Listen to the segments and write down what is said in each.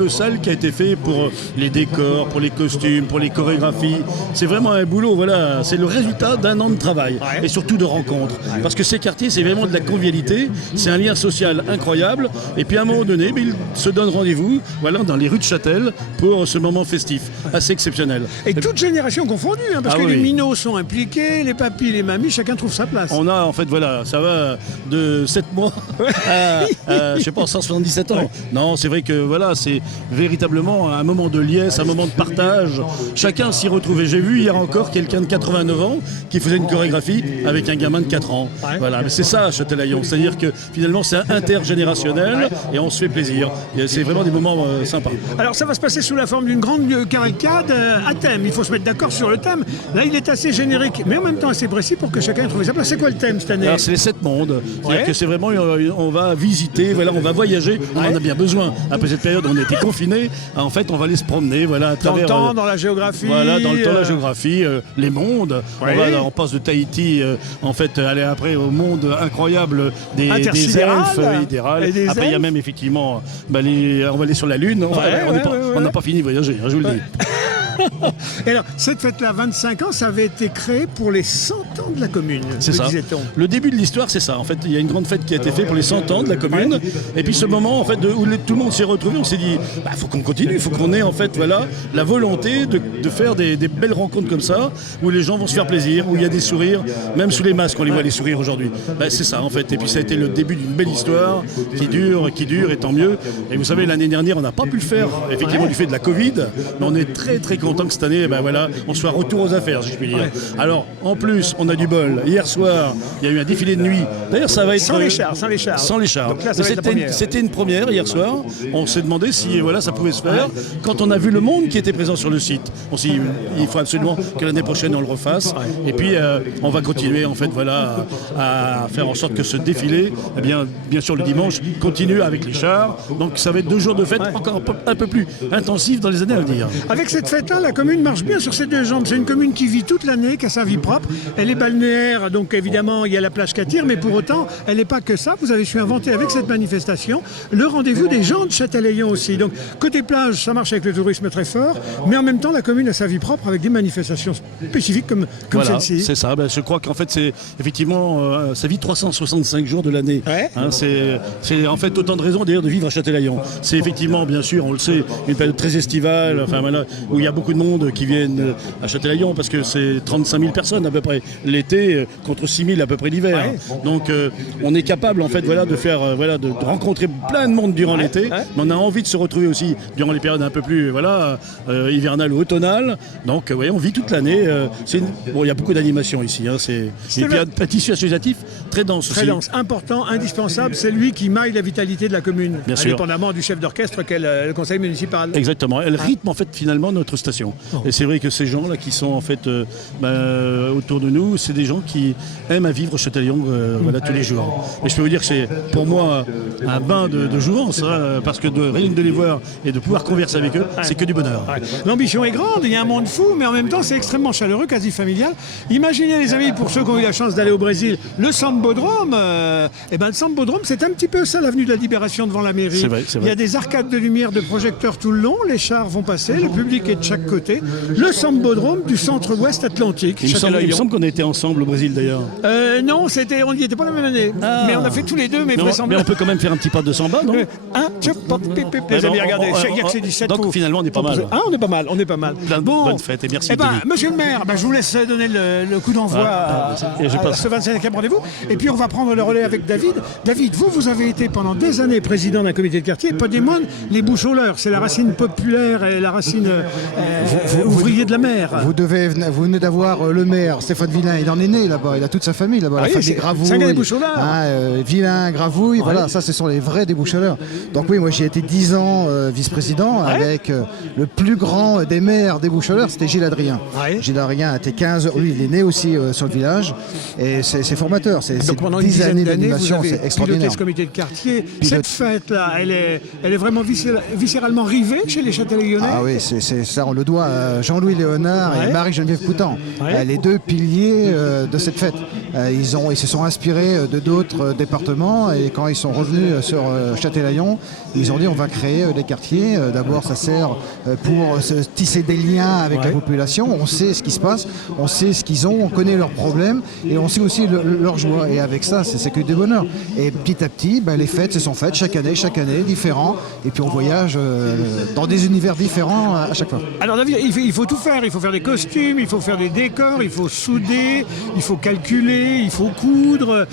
Le salle qui a été fait pour les décors, pour les costumes, pour les chorégraphies, c'est vraiment un boulot, voilà, c'est le résultat d'un an de travail et surtout de rencontres. Parce que ces quartiers, c'est vraiment de la convivialité, c'est un lien social incroyable. Et puis à un moment donné, ils se donnent rendez-vous, voilà, dans les rues de Châtel pour ce moment festif, assez exceptionnel. Et toutes générations confondues, hein, parce que oui. les minots sont impliqués, les papis, les mamies, chacun trouve sa place. On a en fait, voilà, ça va de 7 mois à je sais pas, 177 ans. Non, c'est vrai que voilà, c'est véritablement un moment de liesse, un moment de partage. Chacun s'y retrouvait. J'ai vu hier encore quelqu'un de 89 ans qui faisait une chorégraphie avec un gamin de 4 ans. Voilà, mais c'est ça Châtelaillon, c'est-à-dire que finalement c'est intergénérationnel et on se fait plaisir. Et c'est vraiment des moments sympas. Alors ça va se passer sous la forme d'une grande cavalcade à thème. Il faut se mettre d'accord sur le thème. Là, il est assez générique, mais en même temps assez précis pour que chacun ait trouvé sa place. C'est quoi le thème cette année? Alors c'est les 7 mondes. C'est-à-dire que c'est vraiment, on va visiter, voilà, on va voyager. On en a bien besoin. Après cette période, on était confinés. En fait, on va aller se promener, voilà, à travers. Dans le temps, dans la géographie. Voilà, dans le temps, la géographie, les mondes. On passe de Tahiti, en fait, aller après au monde incroyable des elfes idéales. Après, il y a même effectivement, on va aller sur la Lune. On n'a pas fini de voyager, je vous le dis. Et alors, cette fête-là, 25 ans, ça avait été créé pour les 100 ans de la commune. C'est ça. Le début de l'histoire, c'est ça. En fait, il y a une grande fête qui a été faite pour les 100 ans de la commune. Et puis ce moment, en fait, où tout le monde s'est retrouvé, on s'est dit, faut qu'on continue, il faut qu'on ait en fait, voilà, la volonté de faire des belles rencontres comme ça, où les gens vont se faire plaisir, où il y a des sourires, même sous les masques, on les voit les sourires aujourd'hui. C'est ça, en fait. Et puis ça a été le début d'une belle histoire qui dure, et tant mieux. Et vous savez, l'année dernière, on n'a pas pu le faire, effectivement, du fait de la Covid, mais on est très très content que cette année, on soit retour aux affaires, si je puis dire. Alors, en plus, on a du bol. Hier soir, il y a eu un défilé de nuit. D'ailleurs, ça va être... Sans les chars. Sans les chars. Donc là, ça va être la première. C'était une première hier soir. On s'est demandé si ça pouvait se faire. Quand on a vu le monde qui était présent sur le site, on s'est dit, il faut absolument que l'année prochaine, on le refasse. Et puis, on va continuer, en fait, à faire en sorte que ce défilé, bien sûr, le dimanche, continue avec les chars. Donc, ça va être 2 jours de fête encore un peu plus intensifs dans les années à venir. Avec cette fête-là, la commune marche bien sur ses 2 jambes. C'est une commune qui vit toute l'année, qui a sa vie propre. Elle est balnéaire, donc évidemment, il y a la plage qui attire, mais pour autant, elle n'est pas que ça. Vous avez su inventer avec cette manifestation le rendez-vous des gens de Châtelaillon aussi. Donc, côté plage, ça marche avec le tourisme très fort, mais en même temps, la commune a sa vie propre avec des manifestations spécifiques comme celle-ci. C'est ça. Je crois qu'en fait, c'est effectivement, ça vit 365 jours de l'année. C'est en fait autant de raisons d'ailleurs de vivre à Châtelaillon. C'est effectivement, bien sûr, on le sait, une période très estivale, où il y a beaucoup de monde qui viennent à Châtelaillon parce que c'est 35 000 personnes à peu près l'été contre 6 000 à peu près l'hiver. Donc on est capable en fait de faire de rencontrer plein de monde durant l'été, mais on a envie de se retrouver aussi durant les périodes un peu plus hivernales ou automnales. Donc on vit toute l'année. Il y a beaucoup d'animations ici. Et puis un tissu associatif très dense aussi. Très dense, important, indispensable. C'est lui qui maille la vitalité de la commune, bien sûr, indépendamment du chef d'orchestre qu'est le conseil municipal. Exactement. Elle rythme en fait finalement notre station. Et c'est vrai que ces gens-là qui sont en fait autour de nous, c'est des gens qui aiment à vivre Châtelaillon tous les jours. Et je peux vous dire que c'est pour moi un bain de jouvence, parce que rien que de les voir et de pouvoir converser avec eux, c'est que du bonheur. L'ambition est grande, il y a un monde fou, mais en même temps c'est extrêmement chaleureux, quasi familial. Imaginez les amis, pour ceux qui ont eu la chance d'aller au Brésil, le Sambodrome, le Sambodrome c'est un petit peu ça l'avenue de la Libération devant la mairie. C'est vrai. Il y a des arcades de lumière, de projecteurs tout le long, les chars vont passer, le public est de chaque côté. Le Sambodrome du centre-ouest atlantique. Il me semble qu'on a été ensemble au Brésil d'ailleurs. Non, on n'y était pas la même année. Mais on a fait tous les deux, mais on peut quand même faire un petit pas de samba, non? Les amis, regardez, il y a que c'est 17. Donc finalement on est pas mal. On est pas mal. Plein de bonnes fêtes et merci. Monsieur le maire, je vous laisse donner le coup d'envoi à ce 25e rendez-vous. Et puis on va prendre le relais avec David. David, vous avez été pendant des années président d'un comité de quartier. Pas des moines, les boucholeurs, c'est la racine populaire et la racine ouvrier de la mer. Vous venez d'avoir le maire, Stéphane Villain, il en est né là-bas, il a toute sa famille là-bas, la famille Gravouille. C'est un gars des boucholeurs. Villain, Gravouille, voilà, ça ce sont les vrais déboucholeurs. Donc oui, moi j'ai été 10 ans vice-président avec le plus grand des maires déboucholeurs, c'était Gilles Adrien. Gilles Adrien était 15 ans, lui il est né aussi sur le village et c'est formateur, c'est 10 années d'animation, c'est extraordinaire. Ce comité de quartier, cette fête-là, elle est vraiment viscéralement rivée chez les Châtelaillonnais. Ah oui, c'est ça, on le doit à Jean-Louis Léonard et Marie-Geneviève Coutan, les 2 piliers de cette fête. Ils se sont inspirés de d'autres départements et quand ils sont revenus sur Châtelaillon, ils ont dit on va créer des quartiers. D'abord ça sert pour se tisser des liens avec la population, on sait ce qui se passe, on sait ce qu'ils ont, on connaît leurs problèmes et on sait aussi leur joie. Et avec ça, c'est que des bonheurs. Et petit à petit, les fêtes se sont faites chaque année, différents. Et puis on voyage dans des univers différents à chaque fois. Alors David, il faut tout faire. Il faut faire des costumes, il faut faire des décors, il faut souder, il faut calculer, il faut coudre.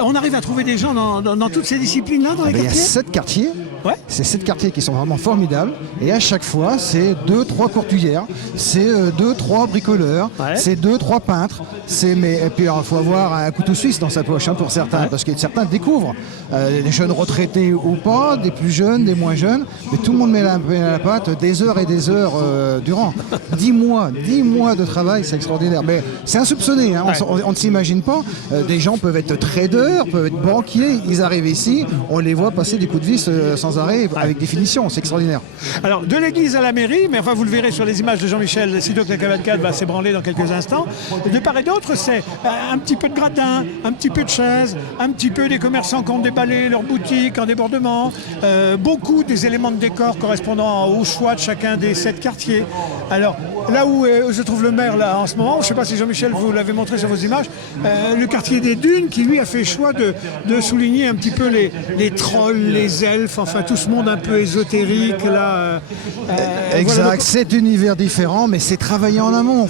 On arrive à trouver des gens dans toutes ces disciplines-là dans les quartiers. Il y a 7 quartiers. Ouais. C'est 7 quartiers qui sont vraiment formidables. Et à chaque fois, c'est 2-3 courtilières, c'est 2-3 bricoleurs, c'est 2-3 peintres. Et puis il faut avoir un couteau suisse dans sa poche pour certains, parce que certains découvrent. Des jeunes retraités ou pas, des plus jeunes, des moins jeunes, mais tout le monde met la pâte des heures et des heures durant. 10 mois de travail, c'est extraordinaire. Mais c'est insoupçonné, on ne s'imagine pas. Des gens peuvent être traders, peuvent être banquiers, ils arrivent ici, on les voit passer des coups de vis sans arrêt avec des finitions, c'est extraordinaire. Alors de l'église à la mairie, mais enfin vous le verrez sur les images de Jean-Michel, sitôt que la cavalcade va s'ébranler dans quelques instants, de part et d'autre c'est un petit peu de gratin, un petit peu de chaises, un petit peu des commerçants qui ont déballé leurs boutiques en débordement, beaucoup des éléments de décor correspondant au choix de chacun des 7 quartiers. Alors là où se trouve le maire là en ce moment, je ne sais pas si Jean-Michel vous l'avez montré sur vos images, le quartier des Dunes qui lui a fait choix de souligner un petit peu les trolls, les elfes, enfin tout ce monde un peu ésotérique là. Exact, voilà, donc... c'est univers différent, mais c'est travaillé en amont.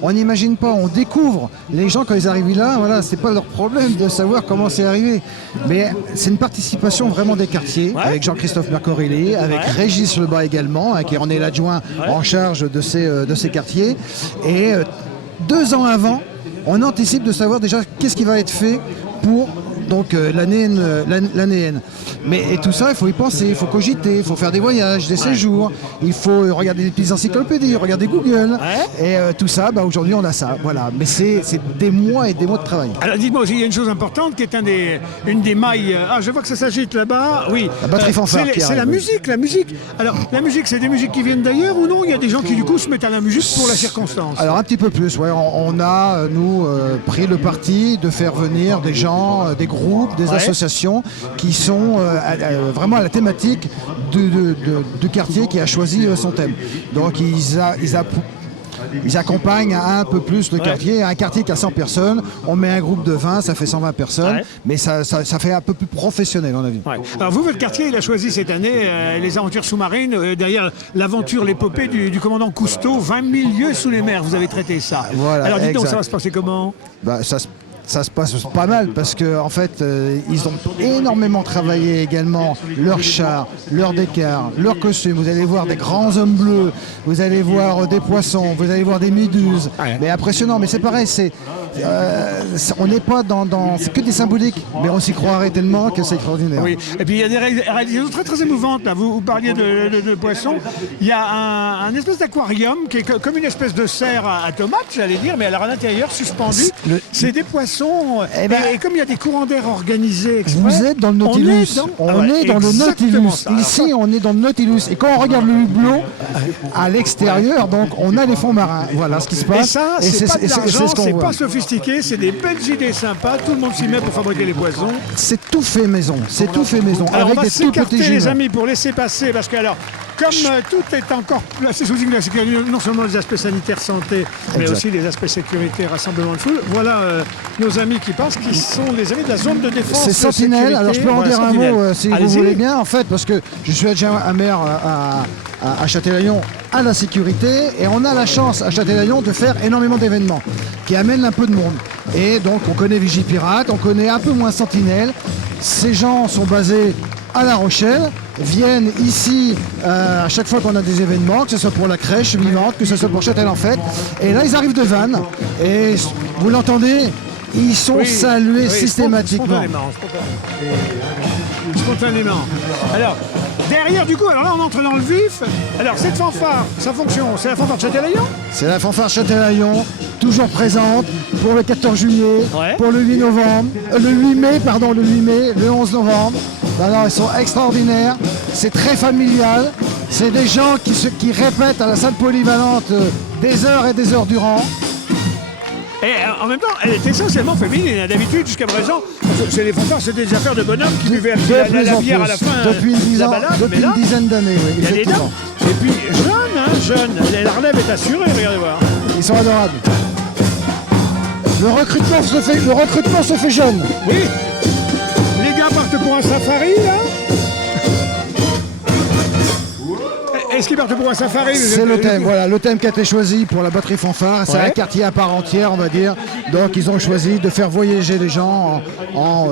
On n'imagine pas, on découvre. Les gens quand ils arrivent là, voilà, c'est pas leur problème de savoir comment c'est arrivé. Mais c'est une participation vraiment des quartiers, avec Jean-Christophe Mercorilli, avec Régis Lebas également, qui en est l'adjoint en charge de ces quartiers. Et 2 ans avant, on anticipe de savoir déjà qu'est-ce qui va être fait pour l'année N. Mais tout ça, il faut y penser, il faut cogiter, il faut faire des voyages, des séjours, il faut regarder des petites encyclopédies, regarder Google. Et tout ça, aujourd'hui on a ça. Voilà. Mais c'est des mois et des mois de travail. Alors dites-moi aussi, il y a une chose importante qui est une des mailles. Je vois que ça s'agite là-bas. Oui. La batterie fanfare. C'est la musique. Alors la musique, c'est des musiques qui viennent d'ailleurs ou non? Il y a des gens qui du coup se mettent à la musique pour la circonstance. Alors un petit peu plus, on a, nous, pris le parti de faire venir des gens, des groupes, des associations qui sont vraiment à la thématique du quartier qui a choisi son thème. Donc ils accompagnent un peu plus le quartier. Un quartier qui a 100 personnes, on met un groupe de 20, ça fait 120 personnes, mais ça fait un peu plus professionnel en avis. Alors vous, votre quartier, il a choisi cette année les aventures sous-marines, derrière l'aventure, l'épopée du commandant Cousteau, 20 000 lieues sous les mers, vous avez traité ça. Voilà, alors dites donc, ça va se passer comment? Ça se passe pas mal parce que en fait ils ont énormément travaillé également leurs chars, leurs décars, leurs costumes. Vous allez voir des grands hommes bleus, vous allez voir des poissons, vous allez voir des méduses. Mais impressionnant, mais c'est pareil, on n'est pas c'est que des symboliques, mais on s'y croirait tellement que c'est extraordinaire. Oui. Et puis il y a des réalisations très très émouvantes. Là. Vous parliez de poissons. Il y a un espèce d'aquarium qui est comme une espèce de serre à tomates, j'allais dire, mais alors à l'intérieur suspendu. C'est des poissons. Et comme il y a des courants d'air organisés exprès, vous êtes dans le Nautilus. On est dans le Nautilus. Ici, on est dans le Nautilus. Et quand on regarde le hublot à l'extérieur, donc on a les fonds marins. Voilà ce qui se passe. Et ça, c'est pas de l'argent, c'est pas sophistiqué, c'est des belles idées sympas. Tout le monde s'y met pour fabriquer les poissons. C'est tout fait maison. C'est tout fait maison. Alors avec on va des tout s'écarter, petits les amis, pour laisser passer, parce que alors, comme tout est encore placé sous une sécurité, non seulement les aspects sanitaires santé, mais aussi les aspects sécurité, rassemblement de foule. Voilà nos amis qui passent, qui sont les amis de la zone de défense. C'est Sentinelle. Alors je peux en dire un mot si vous voulez bien, en fait, parce que je suis adjoint à maire à Châtelaillon à la sécurité et on a la chance à Châtelaillon de faire énormément d'événements qui amènent un peu de monde. Et donc on connaît Vigipirate, on connaît un peu moins Sentinelle. Ces gens sont basés à La Rochelle, viennent ici à chaque fois qu'on a des événements, que ce soit pour la crèche vivante, que ce soit pour Châtel en fête. Et là, ils arrivent de Vannes. Et vous l'entendez, ils sont salués systématiquement. Spontanément. Alors, derrière, du coup, alors là, on entre dans le vif. Alors, cette fanfare, sa fonction, c'est la fanfare de Châtelaillon? C'est la fanfare Châtelaillon, toujours présente pour le 14 juillet, pour le 8 novembre, le 8 mai, le 11 novembre. Alors, ils sont extraordinaires, c'est très familial. C'est des gens qui répètent à la salle polyvalente des heures et des heures durant. Et en même temps, elle est essentiellement féminine. D'habitude, jusqu'à présent, c'est les fanfares, c'était des affaires de bonhommes qui buvaient la bière à la fin. Depuis une dizaine d'années, oui, il y a des dames. effectivement. Et puis, jeune. La relève est assurée, regardez voir. Ils sont adorables. Le recrutement se fait jeune. Oui. Les gars partent pour un safari, là. Est-ce qu'ils partent pour un safari? C'est le thème, voilà, le thème qui a été choisi pour la batterie fanfare. C'est un quartier à part entière, on va dire. Donc ils ont choisi de faire voyager les gens en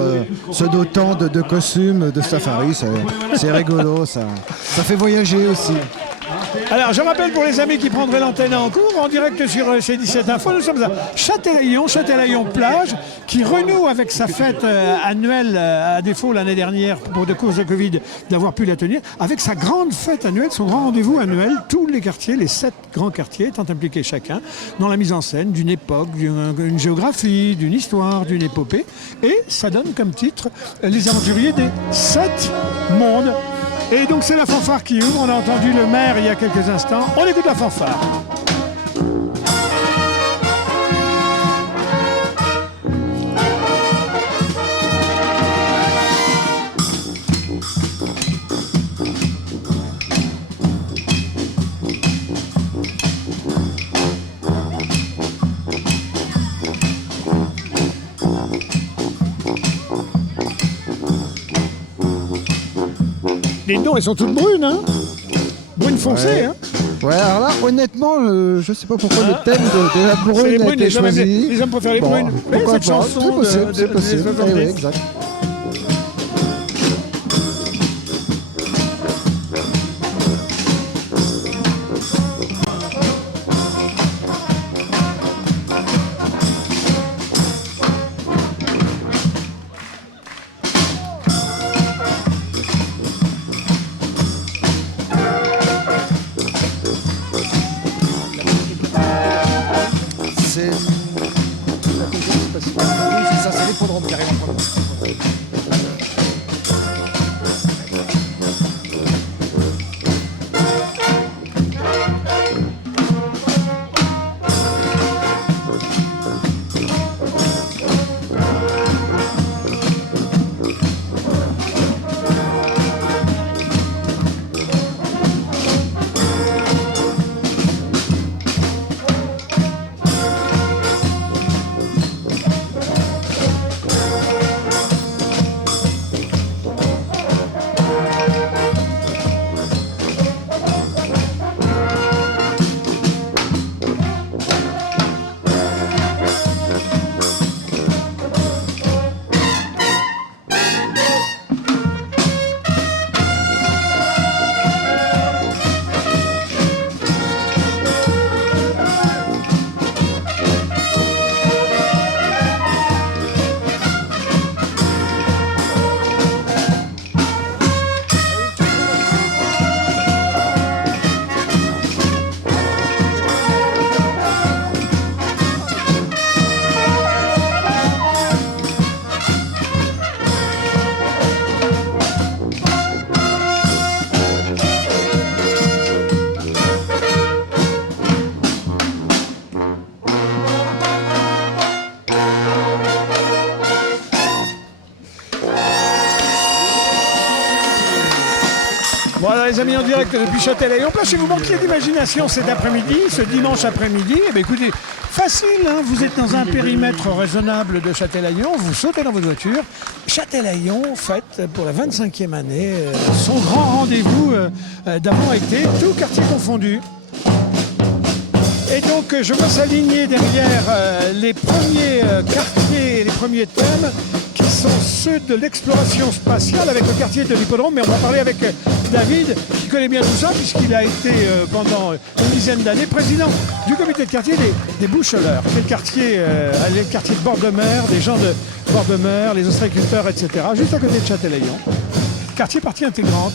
se dotant de costumes de safari. C'est rigolo, ça fait voyager aussi. Alors, je rappelle pour les amis qui prendraient l'antenne en cours, en direct sur C17 Info, nous sommes à Châtelaillon plage, qui renoue avec sa fête annuelle, à défaut l'année dernière, pour de cause de Covid, d'avoir pu la tenir, avec sa grande fête annuelle, son grand rendez-vous annuel, tous les quartiers, les 7 grands quartiers étant impliqués chacun dans la mise en scène d'une époque, d'une géographie, d'une histoire, d'une épopée, et ça donne comme titre Les aventuriers des 7 mondes. Et donc c'est la fanfare qui ouvre, on a entendu le maire il y a quelques instants, on écoute la fanfare. Les noms, elles sont toutes brunes, hein? Brunes foncées, hein? Ouais, alors là, honnêtement, je sais pas pourquoi le thème de la brune a été choisi. Les hommes préfèrent les brunes. Pourquoi pas? C'est possible, c'est possible. Oui, exact. C'est l'hippodrome qui arrive en premier. Voilà les amis, en direct depuis Châtelaillon-Plage. Si vous manquiez d'imagination cet après-midi, ce dimanche après-midi, eh bien, écoutez, facile, hein, vous êtes dans un périmètre raisonnable de Châtelaillon, vous sautez dans votre voiture. Châtelaillon fête pour la 25e année son grand rendez-vous d'avoir été tout quartier confondu. Et donc je peux s'aligner derrière les premiers quartiers, les premiers thèmes qui sont ceux de l'exploration spatiale avec le quartier de l'hippodrome. Mais on va parler avec David qui connaît bien tout ça puisqu'il a été pendant une dizaine d'années président du comité de quartier des Boucheleurs. C'est le quartier de bord de mer, des gens de bord de mer, les ostréiculteurs, etc. Juste à côté de Châtelaillon. Quartier partie intégrante.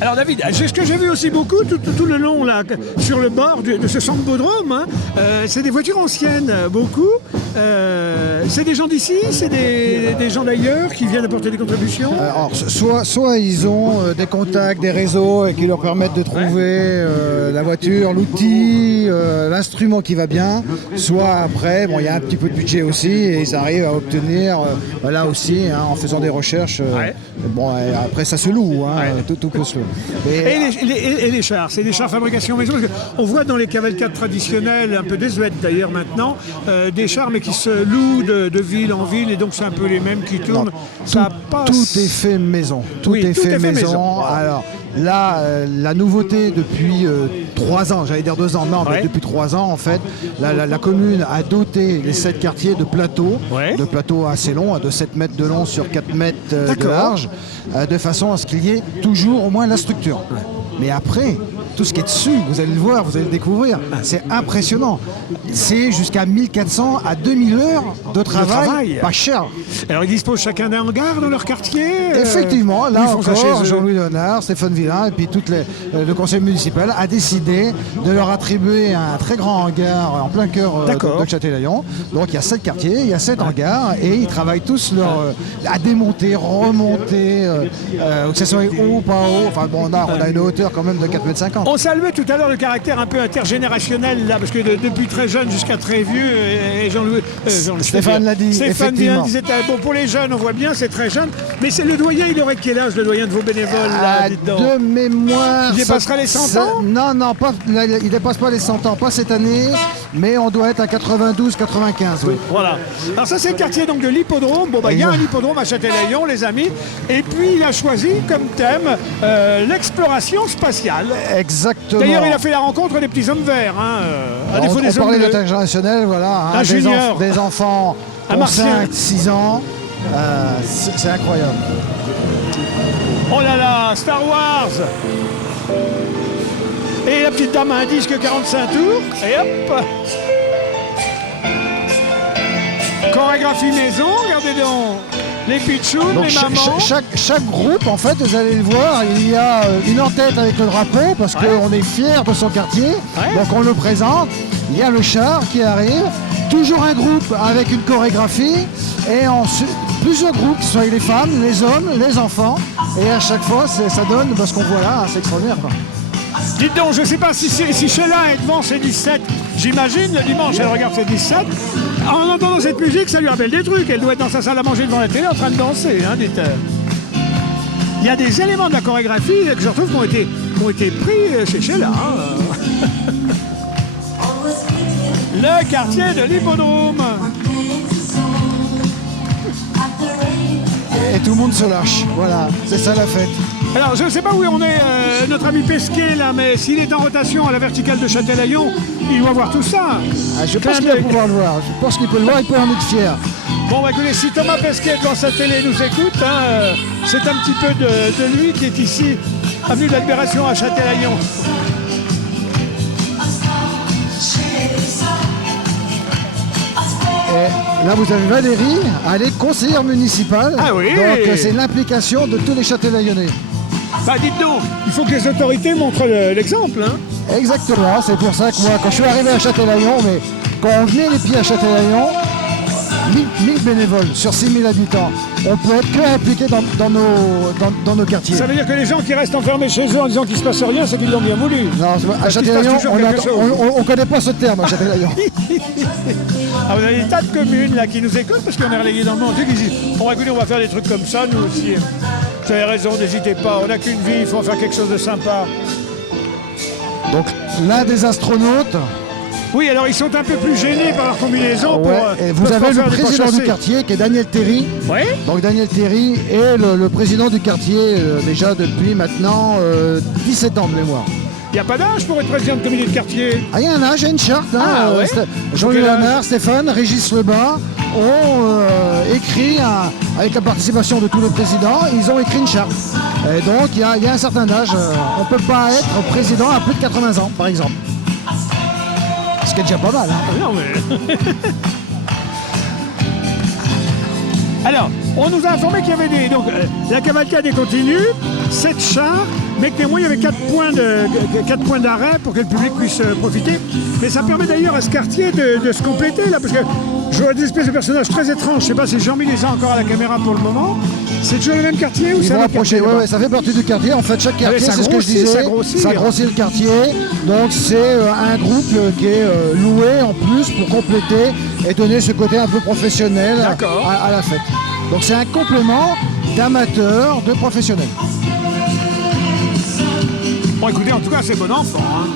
Alors David, ce que j'ai vu aussi beaucoup tout le long là, sur le bord de ce sambodrome, hein, c'est des voitures anciennes, beaucoup. C'est des gens d'ici, c'est des gens d'ailleurs qui viennent apporter des contributions. Alors, soit ils ont des contacts, des réseaux et qui leur permettent de trouver la voiture, l'outil, l'instrument qui va bien, soit après, bon, il y a un petit peu de budget aussi et ils arrivent à obtenir, là aussi, hein, en faisant des recherches, bon, après ça se loue, hein, tout peut se louer. Et les chars, c'est des chars fabrication maison, parce on voit dans les cavalcades traditionnelles, un peu désuètes d'ailleurs maintenant, des chars mais qui se louent de ville en ville et donc c'est un peu les mêmes qui tournent. Tout est fait maison. Tout est fait maison. Alors là, la nouveauté depuis 3 ans, j'allais dire 2 ans, non, mais depuis 3 ans en fait, la commune a doté les 7 quartiers de plateaux assez longs, de 7 mètres de long sur 4 mètres de large, de façon à ce qu'il y ait toujours au moins la structure. Mais après, tout ce qui est dessus, vous allez le voir, vous allez le découvrir, c'est impressionnant. C'est jusqu'à 1400 à 2000 heures de travail, pas cher. Alors ils disposent chacun d'un hangar dans leur quartier. Effectivement, là encore, Jean-Louis Léonard, Stéphane Villain et puis le conseil municipal a décidé de leur attribuer un très grand hangar en plein cœur de Châtelaillon. Donc il y a 7 quartiers, il y a 7 hangars et ils travaillent tous à démonter, remonter, que ce soit haut, pas haut. Enfin bon, on a une hauteur quand même de 4,50 m. On saluait tout à l'heure le caractère un peu intergénérationnel là, parce que depuis très jeune jusqu'à très vieux, et Stéphane l'a dit. Stéphane disait bon pour les jeunes on voit bien c'est très jeune, mais c'est le doyen, il aurait quel âge le doyen de vos bénévoles là, de mémoire. Il dépassera les 100 ans. Non, pas, il dépasse pas les 100 ans, pas cette année, mais on doit être à 92, 95. Oui. Voilà. Alors ça c'est le quartier donc de l'hippodrome. Bon il y a un hippodrome à Châtelaillon les amis, et puis il a choisi comme thème l'exploration spatiale. Exactement. D'ailleurs, il a fait la rencontre des petits hommes verts. Hein, on parlait d'international, voilà. Un junior. Des enfants de 5-6 ans. C'est incroyable. Oh là là, Star Wars. Et la petite dame a un disque 45 tours. Et hop. Chorégraphie maison, regardez donc. Les pitchouns, les mamans. Chaque groupe, en fait, vous allez le voir, il y a une en-tête avec le drapeau parce qu'on est fiers de son quartier, donc on le présente. Il y a le char qui arrive, toujours un groupe avec une chorégraphie et plusieurs groupes, que ce soit les femmes, les hommes, les enfants. Et à chaque fois, ça donne ce qu'on voit là, c'est extraordinaire. Dites donc, je ne sais pas si Sheila est devant ses 17, j'imagine, le dimanche, elle regarde ses 17. En entendant cette musique, ça lui rappelle des trucs. Elle doit être dans sa salle à manger devant la télé en train de danser, hein, dites. Il y a des éléments de la chorégraphie que je retrouve qui ont été pris chez Sheila. Hein. Le quartier de l'hippodrome. Et tout le monde se lâche, voilà, c'est ça la fête. Alors je ne sais pas où on est, notre ami Pesquet là, mais s'il est en rotation à la verticale de Châtelaillon, il doit voir tout ça. Je pense qu'il va pouvoir le voir, je pense qu'il peut le voir, il peut en être fier. Bon bah écoutez, si Thomas Pesquet devant sa télé nous écoute, hein, c'est un petit peu de lui qui est ici, avenue de la Libération à Châtelaillon. Et là, vous avez Valérie, elle est conseillère municipale. Ah oui. Donc c'est l'implication de tous les Châtelaillonnais. Bah dites donc, il faut que les autorités montrent l'exemple. Hein. Exactement, c'est pour ça que moi, quand je suis arrivé à Châtelaillon, mais quand on venait les pieds à Châtelaillon, 1000 bénévoles sur 6000 habitants. On peut être que impliqué dans nos quartiers. Ça veut dire que les gens qui restent enfermés chez eux en disant qu'il ne se passe rien, c'est qu'ils l'ont bien voulu. Non, à Châtelaillon, on ne connaît pas ce terme à Châtelaillon. Ah, vous avez des tas de communes là qui nous écoutent parce qu'on est relayé dans le monde. Ils disent on va faire des trucs comme ça, nous aussi. Vous avez raison, n'hésitez pas, on n'a qu'une vie, il faut en faire quelque chose de sympa. Donc l'un des astronautes. Oui, alors ils sont un peu plus gênés par leur combinaison. Et vous avez le président du quartier qui est Daniel Terry. Oui. Donc Daniel Terry est le président du quartier déjà depuis maintenant 17 ans de mémoire. Il n'y a pas d'âge pour être président de comité de quartier. Il y a un âge, il y a une charte. Jean-Louis Léonard, Stéphane, Régis Lebas ont écrit, avec la participation de tous les présidents, ils ont écrit une charte. Et donc il y a un certain âge. On ne peut pas être président à plus de 80 ans, par exemple. Ce qui est déjà pas mal. Hein. Non, mais... Alors, on nous a informé qu'il y avait donc la cavalcade est continue, 7 chars, mais que néanmoins il y avait 4 points d'arrêt pour que le public puisse profiter. Mais ça permet d'ailleurs à ce quartier de se compléter là, parce que Je vois des espèces de personnages très étranges. Je sais pas si Jean-Mi les a encore à la caméra pour le moment. C'est toujours le même quartier ou Ils c'est vont un approcher, ouais, ça fait partie du quartier. En fait, chaque quartier, c'est ce que je disais, ça grossit le quartier. Donc c'est un groupe qui est loué en plus pour compléter et donner ce côté un peu professionnel à la fête. Donc c'est un complément d'amateurs, de professionnels. Bon, écoutez, en tout cas, c'est bon enfant. Hein.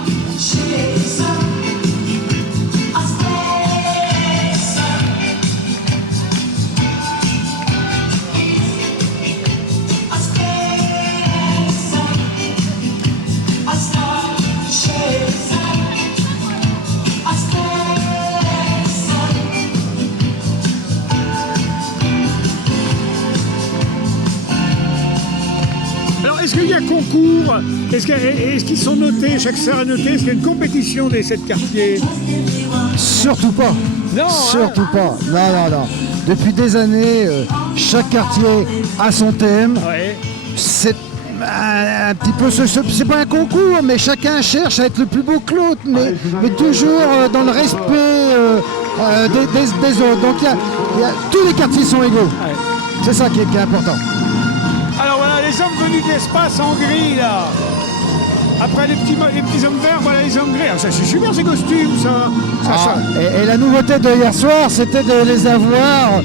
Est-ce qu'il y a concours? Est-ce qu'ils sont notés? Chaque sœur est notée? Est-ce qu'il y a une compétition des 7 quartiers? Surtout pas. Non. Surtout pas. Non. Depuis des années, chaque quartier a son thème. Ouais. C'est un petit peu, c'est pas un concours, mais chacun cherche à être le plus beau que l'autre, mais toujours dans le respect des autres. Donc tous les quartiers sont égaux. Ouais. C'est ça qui est important. Alors voilà, les hommes venus de l'espace en gris, là. Après les petits hommes verts, voilà les hommes gris. Ah, ça c'est super ces costumes, ça. Et la nouveauté de hier soir, c'était de les avoir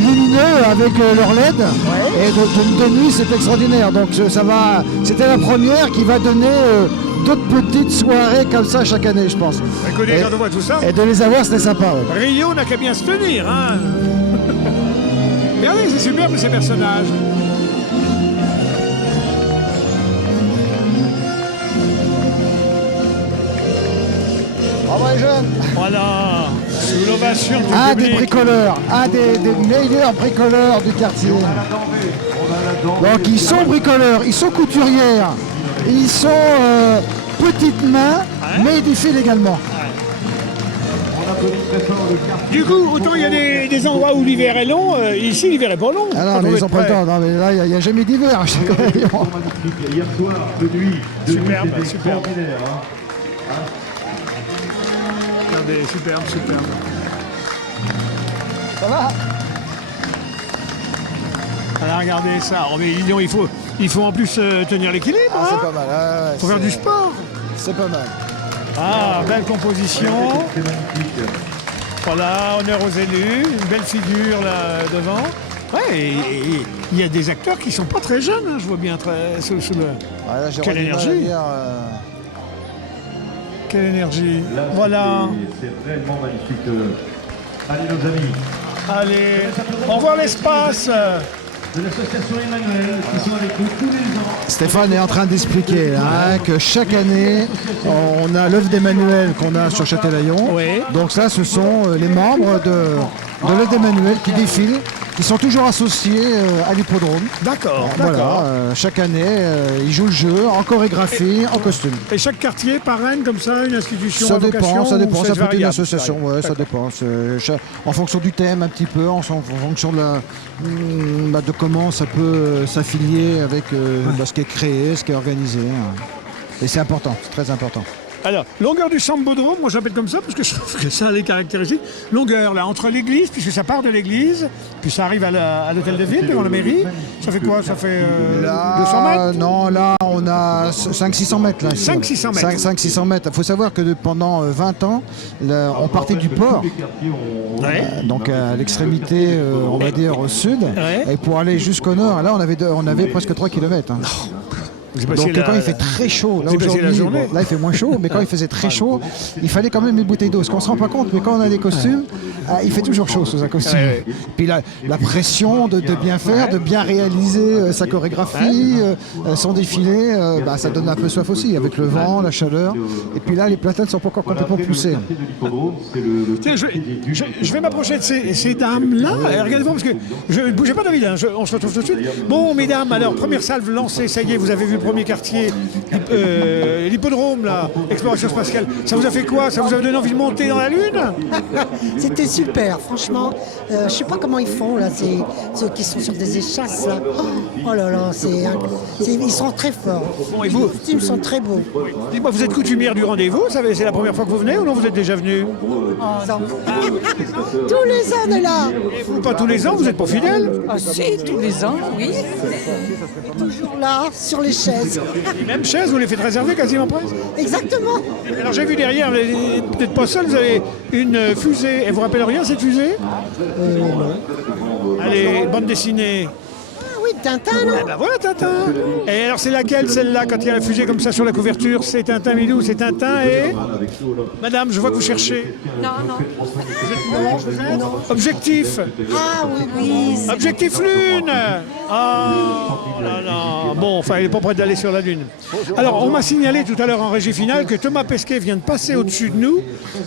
lumineux avec leur LED. Ouais. Et de nuit, c'est extraordinaire. Donc c'était la première qui va donner d'autres petites soirées comme ça chaque année, je pense. Écoutez, quand on voit tout ça. Et de les avoir, c'était sympa. Ouais. Rio n'a qu'à bien se tenir, hein. Regardez, c'est superbe ces personnages. Bravo les jeunes. Voilà, sous l'ovation du un public. Des bricoleurs, un des meilleurs bricoleurs du quartier. Donc ils sont bricoleurs, ils sont couturières, ils sont petites mains, mais ils défilent également. Du coup, autant il y a des endroits où l'hiver est long, ici l'hiver est pas long. Ah non, mais ils ont pas le temps. Non, mais là, il n'y a jamais d'hiver. Superbe. Regardez, superbe. Ça va? Alors regardez ça. Oh, mais il faut en plus tenir l'équilibre. Ah, c'est pas mal. Il faut faire du sport. C'est pas mal. Ah, belle composition. Voilà, honneur aux élus, une belle figure là devant. Ouais, il y a des acteurs qui sont pas très jeunes, hein, je vois bien sous le. Ouais, là, quelle énergie! Quelle énergie! Là, voilà. C'est réellement magnifique. Allez nos amis. Allez, au revoir l'espace. De l'association Emmanuel qui sont avec nous tous les ans. Stéphane est en train d'expliquer que chaque année, on a l'œuvre d'Emmanuel qu'on a sur Châtelaillon. Oui. Donc ça, ce sont les membres de l'œuvre d'Emmanuel qui défilent, qui sont toujours associés à l'hippodrome. D'accord. Voilà, chaque année, ils jouent le jeu en chorégraphie, en costume. Et chaque quartier parraine comme ça une institution Ça à vocation, ça dépend, ça peut être une variable, association, ouais, ça dépend. En fonction du thème un petit peu, en fonction de comment ça peut s'affilier avec ce qui est créé, ce qui est organisé. Et c'est important, c'est très important. Alors, longueur du Sambodrome, moi j'appelle comme ça parce que je trouve que ça a les caractéristiques. Longueur là, entre l'église, puisque ça part de l'église, puis ça arrive à l'hôtel de ville, devant la mairie. Ça fait quoi? Ça fait 200 mètres? Non, là on a 500-600 mètres. 500-600 mètres. 500-600 mètres. Il faut savoir que pendant 20 ans, on partait du port, donc à l'extrémité, on va dire au sud, et pour aller jusqu'au nord, là on avait presque 3 km. Hein. Donc quand il fait très chaud, là aujourd'hui, là il fait moins chaud, mais quand il faisait très chaud, il fallait quand même une bouteille d'eau. Ce qu'on ne se rend pas compte, mais quand on a des costumes, il fait toujours chaud sous un costume. Puis la pression de bien faire, de bien réaliser sa chorégraphie, son défilé, ça donne un peu soif aussi, avec le vent, la chaleur. Et puis là, les platanes ne sont pas encore complètement poussées. Tiens, je vais m'approcher de ces dames-là. Regardez-moi, parce que ne bougez pas David, on se retrouve tout de suite. Bon, mesdames, alors, première salve lancée, ça y est, vous avez vu le premier quartier, l'hippodrome, là, exploration spatiale. Ça vous a fait quoi? Ça vous a donné envie de monter dans la Lune? C'était super, franchement. Je sais pas comment ils font là, ceux qui sont sur des échasses là. Oh là là, ils sont très forts. Bon, et Les vous costumes sont très beaux. Dites-moi, vous êtes coutumière du rendez-vous, c'est la première fois que vous venez ou non, vous êtes déjà venu? Tous les ans on est là. Et vous, pas tous les ans, vous n'êtes pas fidèle? Ah si, tous les ans, oui. Toujours là, sur les chaises. Les mêmes chaises, vous les faites réserver quasiment presque? Exactement. Alors j'ai vu derrière, vous n'êtes pas seul, vous avez une fusée. Et vous rappelez rien cette fusée? Allez, bande dessinée. Ah oui, Tintin, non? Ah ben voilà Tintin. Et alors c'est laquelle celle-là quand il y a la fusée comme ça sur la couverture? C'est Tintin Milou, c'est Tintin et... Madame, je vois que vous cherchez. Non. Objectif. Ah oui. Objectif Lune. Oh là là. Bon, enfin, il n'est pas prêt d'aller sur la Lune. Alors, on m'a signalé tout à l'heure en régie finale que Thomas Pesquet vient de passer au-dessus de nous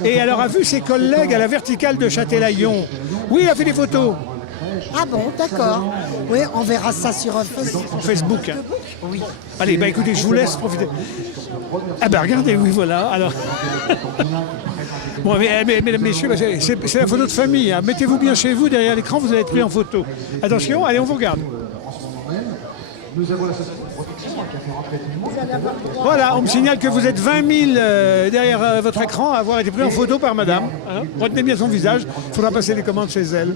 et alors a vu ses collègues à la verticale de Châtelaillon. Oui, il a fait des photos. Ah bon, d'accord. Oui, on verra ça sur Facebook. Hein. Oui. Allez, bah écoutez, je vous laisse profiter. Ah ben regardez, oui, voilà. Alors. Bon, mesdames, messieurs, bah, c'est la photo de famille. Hein. Mettez-vous bien chez vous, derrière l'écran, vous allez être pris en photo. Attention, allez, on vous regarde. Voilà, on me signale que vous êtes 20 000 derrière votre écran à avoir été pris en photo par madame. Hein. Retenez bien son visage, il faudra passer les commandes chez elle.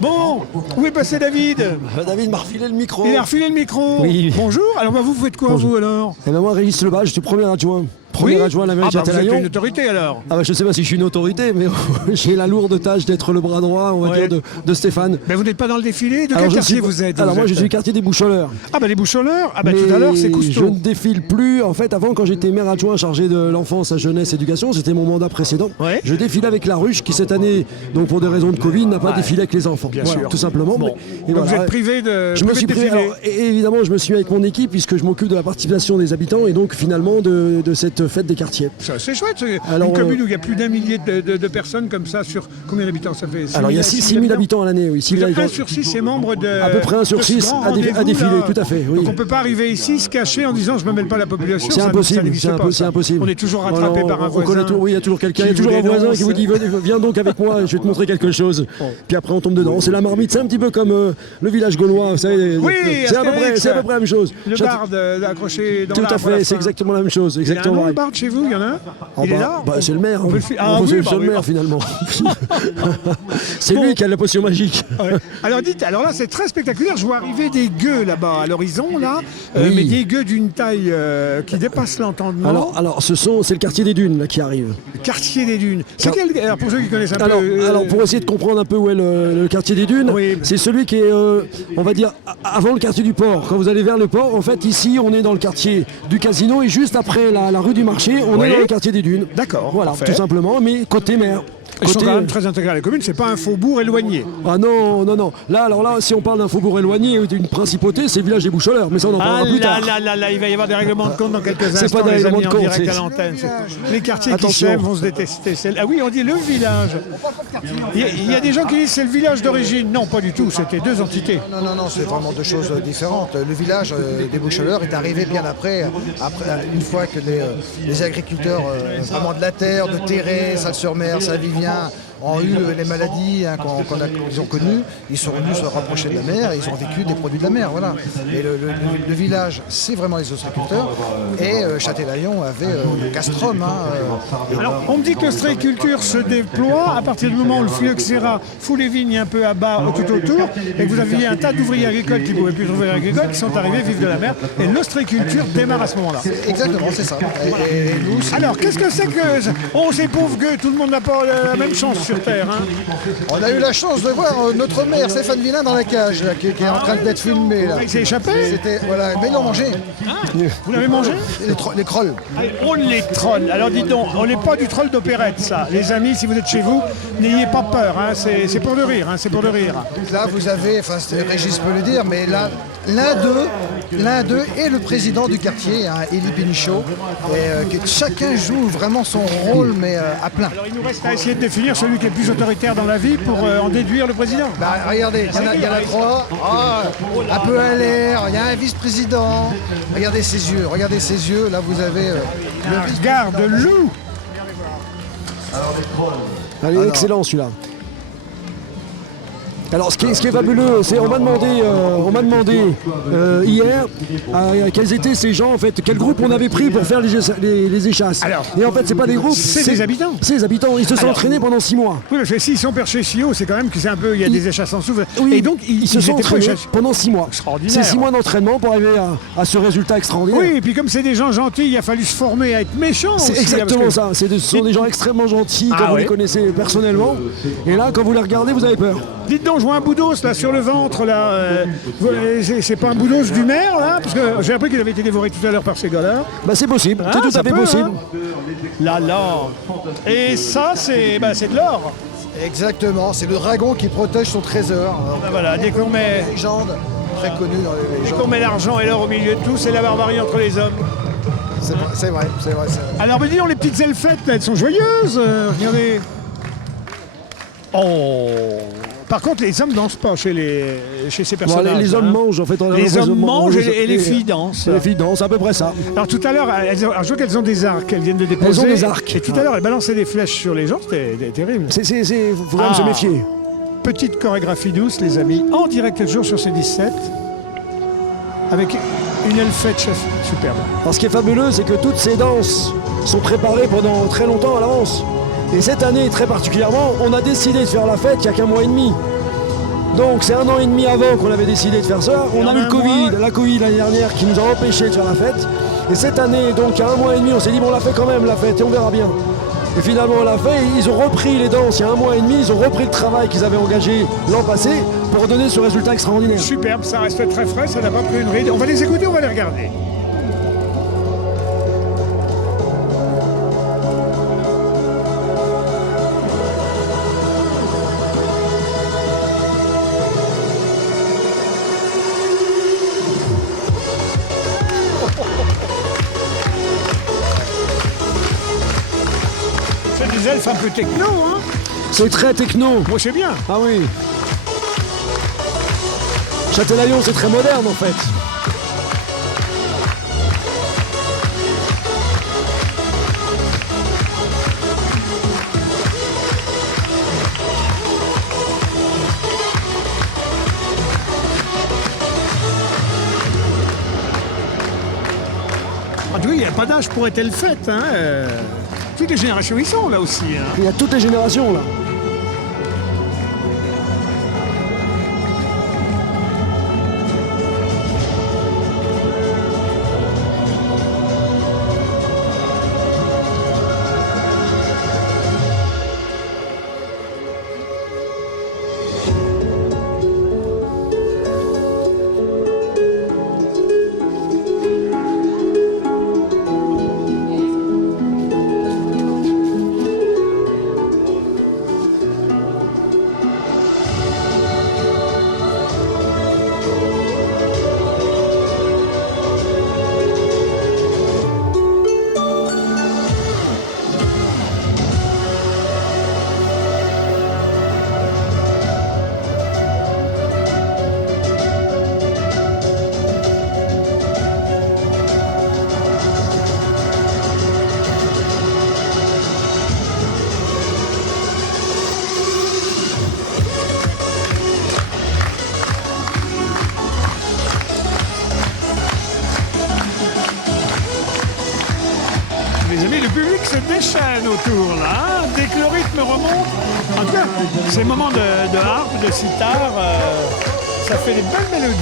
Bon, où est passé David? David m'a refilé le micro. Il a refilé le micro. Oui. Bonjour, alors vous faites quoi vous alors? Eh ben moi, Régis Lebas, je suis premier adjoint. Premier adjoint à la mairie de vous êtes Châtelaillon. une autorité alors? Ah bah, je sais pas si je suis une autorité, mais j'ai la lourde tâche d'être le bras droit, on va dire, de Stéphane. Mais vous n'êtes pas dans le défilé? De quel quartier vous êtes? Alors moi, je suis quartier des Boucholeurs. Ah bah les Boucholeurs? Ah bah tout à l'heure, c'est costaud. Je ne défile plus. En fait, avant, quand j'étais maire adjoint chargé de l'enfance, la jeunesse, éducation, c'était mon mandat précédent. Ouais. Je défilais avec la ruche qui, cette année, donc pour des raisons de Covid, n'a pas défilé avec les enfants. Bien Voilà, sûr. tout simplement. Bon. Et Donc voilà. vous êtes privé de Je me suis privé. défiler. Alors, et évidemment, je me suis mis avec mon équipe puisque je m'occupe de la participation des habitants et donc finalement de cette fête des quartiers. C'est chouette, c'est Alors, une commune où il y a plus d'1 millier de personnes comme ça sur combien d'habitants ça fait? Alors il y a 6 000 habitants à l'année, oui. 6 000 1 habitants. sur 6 est membre de... À peu près 1 sur 6 à défiler, tout à fait. Oui. Donc on ne peut pas arriver ici, se cacher en disant je ne me mêle pas à la population. C'est impossible, c'est impossible. On est toujours rattrapé par un voisin. Oui, il y a toujours quelqu'un, il y a toujours un voisin qui vous dit viens donc avec moi, je vais te montrer quelque chose. Puis après on tombe dedans. C'est la marmite, c'est un petit peu comme le village gaulois, vous savez. Oui, c'est à peu près la même chose. Le barde accroché dans tout l'arbre. à fait, c'est exactement la même chose. Il y a un Exactement. nom, le barde chez vous, il y en a un? Il est là? C'est le maire. C'est le seul maire finalement. C'est lui qui a la potion magique. Ouais. Alors dites, alors là c'est très spectaculaire, je vois arriver des gueux là-bas à l'horizon là, Oui. mais des gueux d'une taille qui dépasse l'entendement. Alors c'est le quartier des Dunes là qui arrive. Le quartier des Dunes. C'est quel, alors pour ceux qui connaissent un peu... Alors pour essayer de comprendre un peu où est le quartier des Dunes, Oui. c'est celui qui est, on va dire, avant le quartier du port. Quand vous allez vers le port, en fait ici on est dans le quartier du casino et juste après la rue du marché, on est dans le quartier des Dunes. D'accord, Voilà, parfait. tout simplement, mais côté mer. Ils sont quand même très intégrés à la commune, c'est pas un faubourg éloigné. Ah non. Là, si on parle d'un faubourg éloigné ou d'une principauté, c'est le village des Boucholeurs, mais ça on en parlera plus tard. Là, il va y avoir des règlements de compte dans quelques instants. C'est pas des les règlements amis, de en compte, direct à c'est- l'antenne. Les quartiers qui Attention. s'aiment vont se détester. Ah oui, on dit le village. Il y a des gens qui disent c'est le village d'origine. Non, pas du tout, c'était deux entités. Non, c'est vraiment deux choses différentes. Le village des Boucholeurs est arrivé bien après une fois que les agriculteurs vraiment de la terre, de Terré, Salles-sur-Mer, Saint-Vivien, ont eu les maladies qu'ils ont connues, ils sont venus se rapprocher de la mer et ils ont vécu des produits de la mer. Voilà. Et le village, c'est vraiment les ostréiculteurs. Et Châtelaillon avait le castrum. Alors, on me dit que l'ostréiculture se déploie à partir du moment où le phylloxéra fout les vignes un peu à bas tout autour et que vous aviez un tas d'ouvriers agricoles qui ne pouvaient plus trouver agricoles, qui sont arrivés vivre de la mer. Et l'ostréiculture démarre à ce moment-là. Exactement, c'est ça. Et nous, Alors, qu'est-ce que c'est que... Oh, ces pauvres gueux, tout le monde n'a pas la même chance sur Terre. Hein. on a eu la chance de voir notre maire Stéphane Villain dans la cage, là, qui est en train d'être filmé. Là. Il s'est échappé. Voilà. Mais ils l'ont mangé, Vous l'avez mangé? les crolles. Allez, on les troll. Alors dites donc, on n'est pas du troll d'opérette, ça. Les amis, si vous êtes chez vous, n'ayez pas peur. Hein. C'est pour le rire. Hein. C'est pour le rire. Là, vous avez, enfin, Régis peut le dire, mais là, l'un d'eux est le président du quartier, hein, Élie Pénichot, et chacun joue vraiment son rôle, mais à plein. Alors il nous reste à essayer de définir celui qui est le plus autoritaire dans la vie pour en déduire le président. Bah, regardez, il y en a trois, un peu à l'air, il y a un vice-président. Regardez ses yeux, là vous avez Le regard de loup. Allez, excellent celui-là. Alors ce qui est fabuleux, c'est on m'a demandé hier quels étaient ces gens, en fait, quel groupe on avait pris pour faire les échasses. Alors, et en fait, c'est pas des groupes, c'est des habitants. C'est des habitants, ils se sont entraînés pendant 6 mois. Oui, parce que s'ils sont perchés si haut, c'est quand même que c'est un peu, il y a des échasses en souffle. Oui, et donc ils se sont étaient entraînés prêts. pendant 6 mois. Extraordinaire. C'est 6 mois d'entraînement pour arriver à ce résultat extraordinaire. Oui, et puis comme c'est des gens gentils, il a fallu se former à être méchants. C'est aussi, exactement parce ça, ce sont des gens extrêmement gentils quand vous les connaissez personnellement. Et là, quand vous les regardez, vous avez peur. Dites donc, je vois un boudos là sur le ventre là. C'est pas un boudos du maire là, parce que j'ai appris qu'il avait été dévoré tout à l'heure par ces gars-là. Bah c'est possible, c'est tout à fait possible. Là. Et ça, c'est de l'or. Exactement, c'est le dragon qui protège son trésor. Voilà, dès qu'on met, Une légende très connue dans les dès légendes. qu'on met l'argent et l'or au milieu de tout, c'est la barbarie entre les hommes. C'est vrai. Alors, mais dis donc, les petites elfettes, là, elles sont joyeuses. Regardez. Oh. Par contre, les hommes dansent pas chez ces Bon, personnages. les hommes mangent en fait. Les hommes mangent et les filles dansent. Les filles dansent, à peu près ça. Alors tout à l'heure, je vois qu'elles ont des arcs, elles viennent de déposer. Elles ont des arcs. Et tout à l'heure, elles balançaient des flèches sur les gens, c'était terrible. Faut quand même se méfier. Petite chorégraphie douce, les amis, en direct toujours sur C17, avec une elfette chef superbe. Alors ce qui est fabuleux, c'est que toutes ces danses sont préparées pendant très longtemps à l'avance. Et cette année, très particulièrement, on a décidé de faire la fête il n'y a qu'un mois et demi. Donc c'est 1 an et demi avant qu'on avait décidé de faire ça. On a eu la Covid l'année dernière qui nous a empêché de faire la fête. Et cette année, donc il y a 1 mois et demi, on s'est dit bon, on la fait quand même la fête et on verra bien. Et finalement on l'a fait, et ils ont repris les danses il y a 1 mois et demi, ils ont repris le travail qu'ils avaient engagé l'an passé pour donner ce résultat extraordinaire. Superbe, ça reste très frais, ça n'a pas pris une ride. On va les écouter, on va les regarder. C'est des elfes un peu techno, hein? C'est très techno. Moi, c'est bien. Ah oui. Châtelaillon, c'est très moderne en fait. En tout cas, il n'y a pas d'âge pour être elfette, hein? Toutes les générations y sont là aussi. Hein. Il y a toutes les générations là. Les amis, le public se déchaîne autour là. Dès que le rythme remonte, en tout cas, ces moments de harpe, de sitar, ça fait des belles mélodies.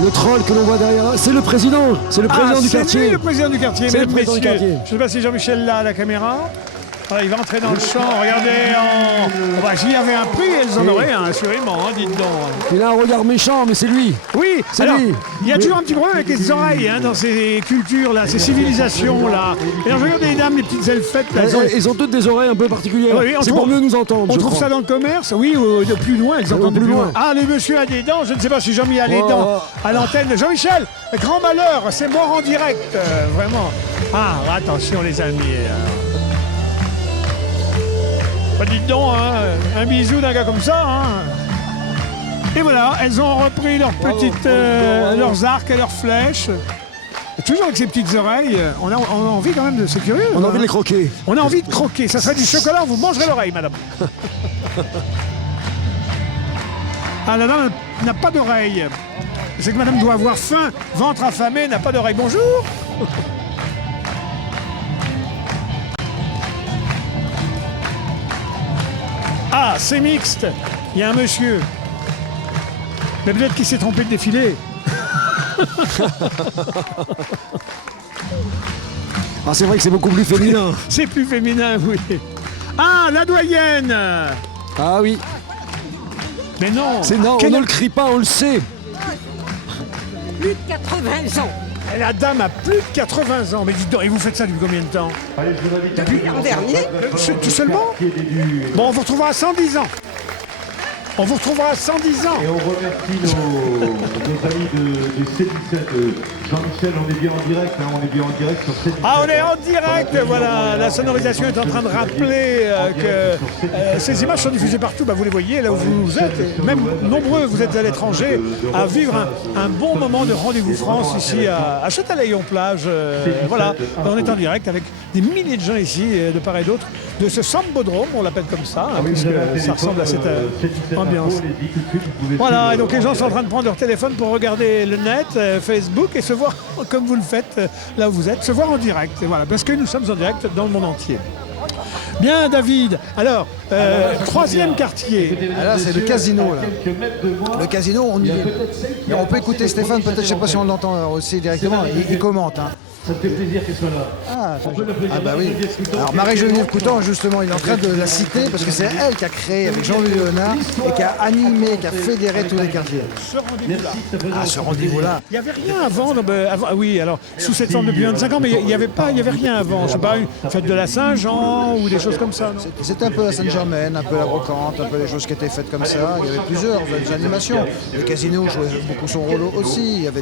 Le troll que l'on voit derrière, c'est le président. C'est le président du quartier. C'est lui le président du quartier, C'est le mesdames, président du messieurs. quartier. Je ne sais pas si Jean-Michel l'a à la caméra. Voilà, il va entrer dans le champ. Regardez, s'il y avait un prix, elles en auraient un, assurément, dites donc. Il a un regard méchant, mais c'est lui. Oui, c'est alors, lui. Il y a toujours un petit problème avec les oreilles dans ces cultures-là, ces civilisations-là. Et alors, regardez les dames, les petites elfettes. Là, Ils ont toutes des oreilles un peu particulières. Oui, c'est pour mieux nous entendre. On trouve ça dans le commerce, oui, ou de plus loin, ils entendent de plus loin. Ah, le monsieur a des dents, je ne sais pas si Jean-Mi a les dents à l'antenne. Jean-Michel, grand malheur, c'est mort en direct, vraiment. Ah, attention les amis. Dites donc, un bisou d'un gars comme ça. Et voilà, elles ont repris leurs leurs arcs et leurs flèches. Toujours avec ces petites oreilles, on a envie quand même de... C'est curieux. On a envie de les croquer. On a envie de croquer. Ça serait du chocolat, vous mangerez l'oreille, madame. Ah, la dame n'a pas d'oreille. C'est que madame doit avoir faim, ventre affamé, n'a pas d'oreille. Bonjour. Ah, c'est mixte. Il y a un monsieur. Mais peut-être qu'il s'est trompé de défilé. Ah, c'est vrai que c'est beaucoup plus féminin. C'est plus féminin, oui. Ah, la doyenne. Ah oui. Mais non. On ne le crie pas, on le sait. Plus de 80 ans. Et la dame a plus de 80 ans. Mais dites donc, et vous faites ça depuis combien de temps? Depuis l'an dernier. Tout seulement? Bon, on vous retrouvera à 110 ans. On vous retrouvera à 110 ans. Et on remercie nos amis du C17. Jean-Michel, on est bien en direct, on est bien en direct sur C17. Ah, on est en direct, voilà. La sonorisation est en train de rappeler que ces images sont diffusées partout. Vous les voyez là où vous êtes. Et même nombreux, vous êtes à l'étranger, à vivre un bon moment de Rendez-vous France ici à Châtelaillon-Plage. Voilà, on est en direct avec des milliers de gens ici, de part et d'autre, de ce Sambodrome, on l'appelle comme ça, puisque ça ressemble à cette ambiance. Voilà, et donc les gens sont en train de prendre leur téléphone pour regarder le net, Facebook, et se voir comme vous le faites là où vous êtes, se voir en direct, voilà, parce que nous sommes en direct dans le monde entier. Bien, David. Alors, troisième quartier. Ah, là, c'est le casino. Là. Le casino, on peut écouter Stéphane, peut-être, je ne sais pas si on l'entend aussi directement, il commente. Ça me fait plaisir qu'elle soit là. Ah bah oui. Alors Marie-Geneviève Coutan, justement, il est en train de la citer parce que c'est elle qui a créé avec Jean-Louis Léonard et qui a animé, qui a fédéré tous les quartiers. Ce rendez-vous-là. Ah, ce rendez-vous-là. Il n'y avait rien avant, oui, alors sous cette forme depuis 25 ans, mais il n'y avait rien avant. Je sais pas, une fête de la Saint-Jean ou des choses comme ça, non? C'était un peu la Sainte-Germaine, un peu la Brocante, un peu les choses qui étaient faites comme ça. Il y avait plusieurs animations. Le casino jouait beaucoup son rôle aussi. Il y avait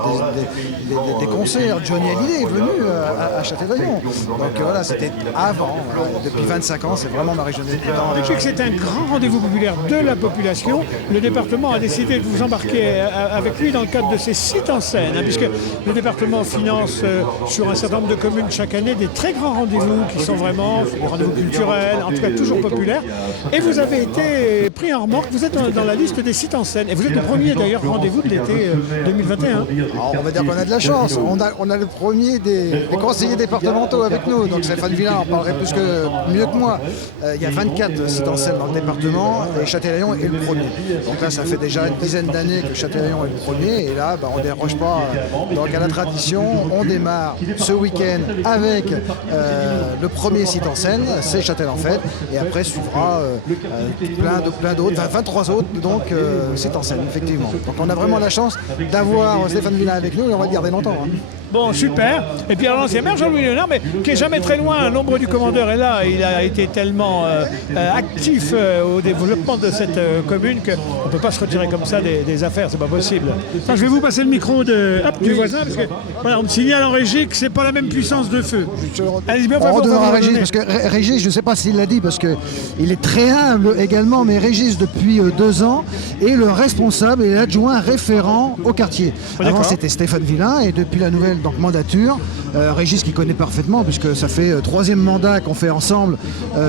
des concerts. Johnny Hallyday est venu à Châtelaillon. Donc voilà, c'était avant. Voilà. Depuis 25 ans, c'est vraiment Marie-Geneviève Coutan. Depuis que c'est un grand rendez-vous populaire de la population, le département a décidé de vous embarquer avec lui dans le cadre de ses sites en scène, puisque le département finance sur un certain nombre de communes chaque année des très grands rendez-vous qui sont vraiment des rendez-vous culturels, en tout cas toujours populaires. Et vous avez été pris en remorque, vous êtes dans la liste des sites en scène. Et vous êtes le premier d'ailleurs rendez-vous de l'été 2021. Alors, on va dire qu'on a de la chance. On a le premier des conseillers départementaux avec nous. Donc Stéphane Villain en parlerait mieux que moi. Il y a 24 sites en scène dans le département et Châtelaillon est le premier. Donc là, ça fait déjà une dizaine d'années que Châtelaillon est le premier. Et là, on ne déroge pas donc à la tradition. On démarre ce week-end avec le premier site en scène, c'est Châtel en fête. Et après suivra plein d'autres, 23 autres donc sites en scène, effectivement. Donc on a vraiment la chance d'avoir Stéphane Villain avec nous et on va le garder longtemps. Bon, super. Et puis alors l'ancien maire Jean-Louis Léonard, mais qui est jamais très loin, l'ombre du commandeur est là. Il a été tellement actif au développement de cette commune qu'on ne peut pas se retirer comme ça des affaires, c'est pas possible. Enfin, je vais vous passer le micro du voisin, parce que voilà, on me signale en régie que c'est pas la même puissance de feu. Allez, on redonnera Régis, parce que Régis, je ne sais pas s'il l'a dit, parce qu'il est très humble également, mais Régis depuis 2 ans est le responsable et l'adjoint référent au quartier. Avant c'était Stéphane Villain et depuis la nouvelle donc mandature, Régis qui connaît parfaitement puisque ça fait 3e mandat qu'on fait ensemble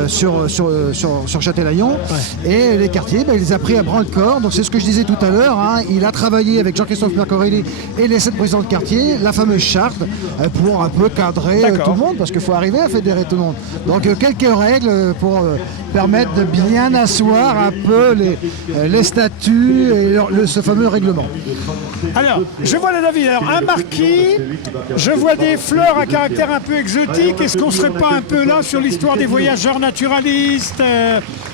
sur Châtelaillon, et les quartiers, il les a pris à bras le corps. Donc c'est ce que je disais tout à l'heure, il a travaillé avec Jean-Christophe Mercorelli et les 7 présidents de quartier, la fameuse charte pour un peu cadrer tout le monde, parce qu'il faut arriver à fédérer tout le monde. Donc quelques règles pour permettre de bien asseoir un peu les statuts et ce fameux règlement. Alors, je vois là, David, un marquis Je vois des fleurs à caractère un peu exotique. Est-ce qu'on serait pas un peu là sur l'histoire des voyageurs naturalistes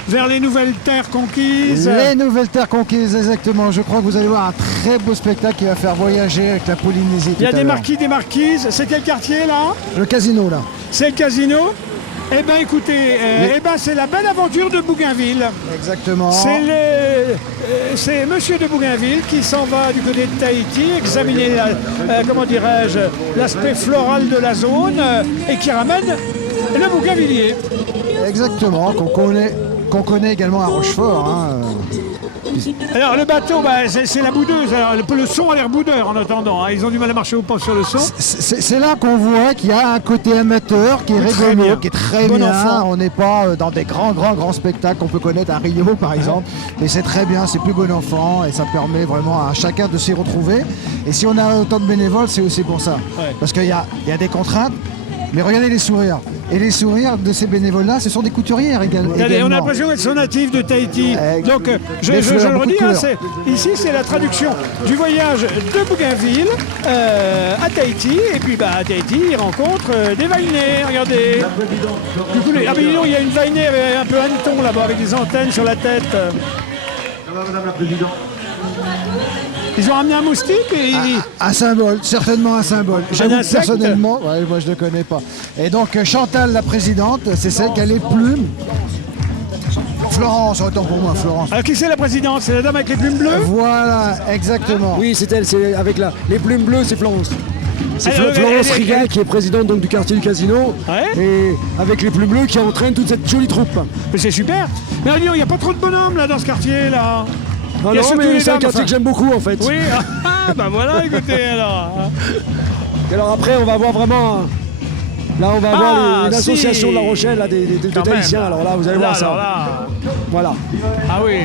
vers les nouvelles terres conquises? Les nouvelles terres conquises, exactement. Je crois que vous allez voir un très beau spectacle qui va faire voyager avec la Polynésie. Il y a des marquis, des marquises. C'est quel quartier là? Le casino là. C'est le casino? Eh bien écoutez, c'est la belle aventure de Bougainville. Exactement. C'est monsieur de Bougainville qui s'en va du côté de Tahiti, examiner l'aspect floral de la zone et qui ramène le bougainvillier. Exactement, qu'on connaît également à Rochefort. Hein. Alors le bateau, c'est la boudeuse. Alors, le son a l'air boudeur en attendant. Hein. Ils ont du mal à marcher au pas sur le son. C'est là qu'on voit qu'il y a un côté amateur qui est rigolo, qui est très bon bien. Enfant. On n'est pas dans des grands spectacles qu'on peut connaître à Rio par exemple. Mais c'est très bien, c'est plus bon enfant et ça permet vraiment à chacun de s'y retrouver. Et si on a autant de bénévoles, c'est aussi pour ça. Ouais. Parce qu'il y a des contraintes, mais regardez les sourires. Et les sourires de ces bénévoles-là, ce sont des couturières également. On a l'impression qu'elles sont natives de Tahiti. Donc, je le redis, ici, c'est la traduction du voyage de Bougainville à Tahiti. Et puis, à Tahiti, ils rencontrent des vainés. Regardez. Il y a une vainée avec un peu hanneton là-bas, avec des antennes sur la tête. Madame la Présidente. Ils ont ramené un moustique et... Un symbole, certainement un symbole. J'avoue personnellement, moi je ne le connais pas. Et donc Chantal, la présidente, c'est celle qui a les plumes. Florence, autant pour moi, Florence. Alors qui c'est la présidente? C'est la dame avec les plumes bleues? Voilà, exactement. Oui, c'est elle, c'est avec les plumes bleues, c'est Florence. C'est Florence Riga qui est présidente donc, du quartier du casino. Ouais. Et avec les plumes bleues qui entraîne toute cette jolie troupe. Mais c'est super. Mais il n'y a pas trop de bonhommes là dans ce quartier là. Ah non, mais c'est un quartier que j'aime beaucoup en fait. Oui, voilà, écoutez alors. Et alors après, on va voir vraiment. Là, on va voir une association de La Rochelle, là, des Tahitiens. Alors là, vous allez voir ça. Là. Voilà. Ah oui.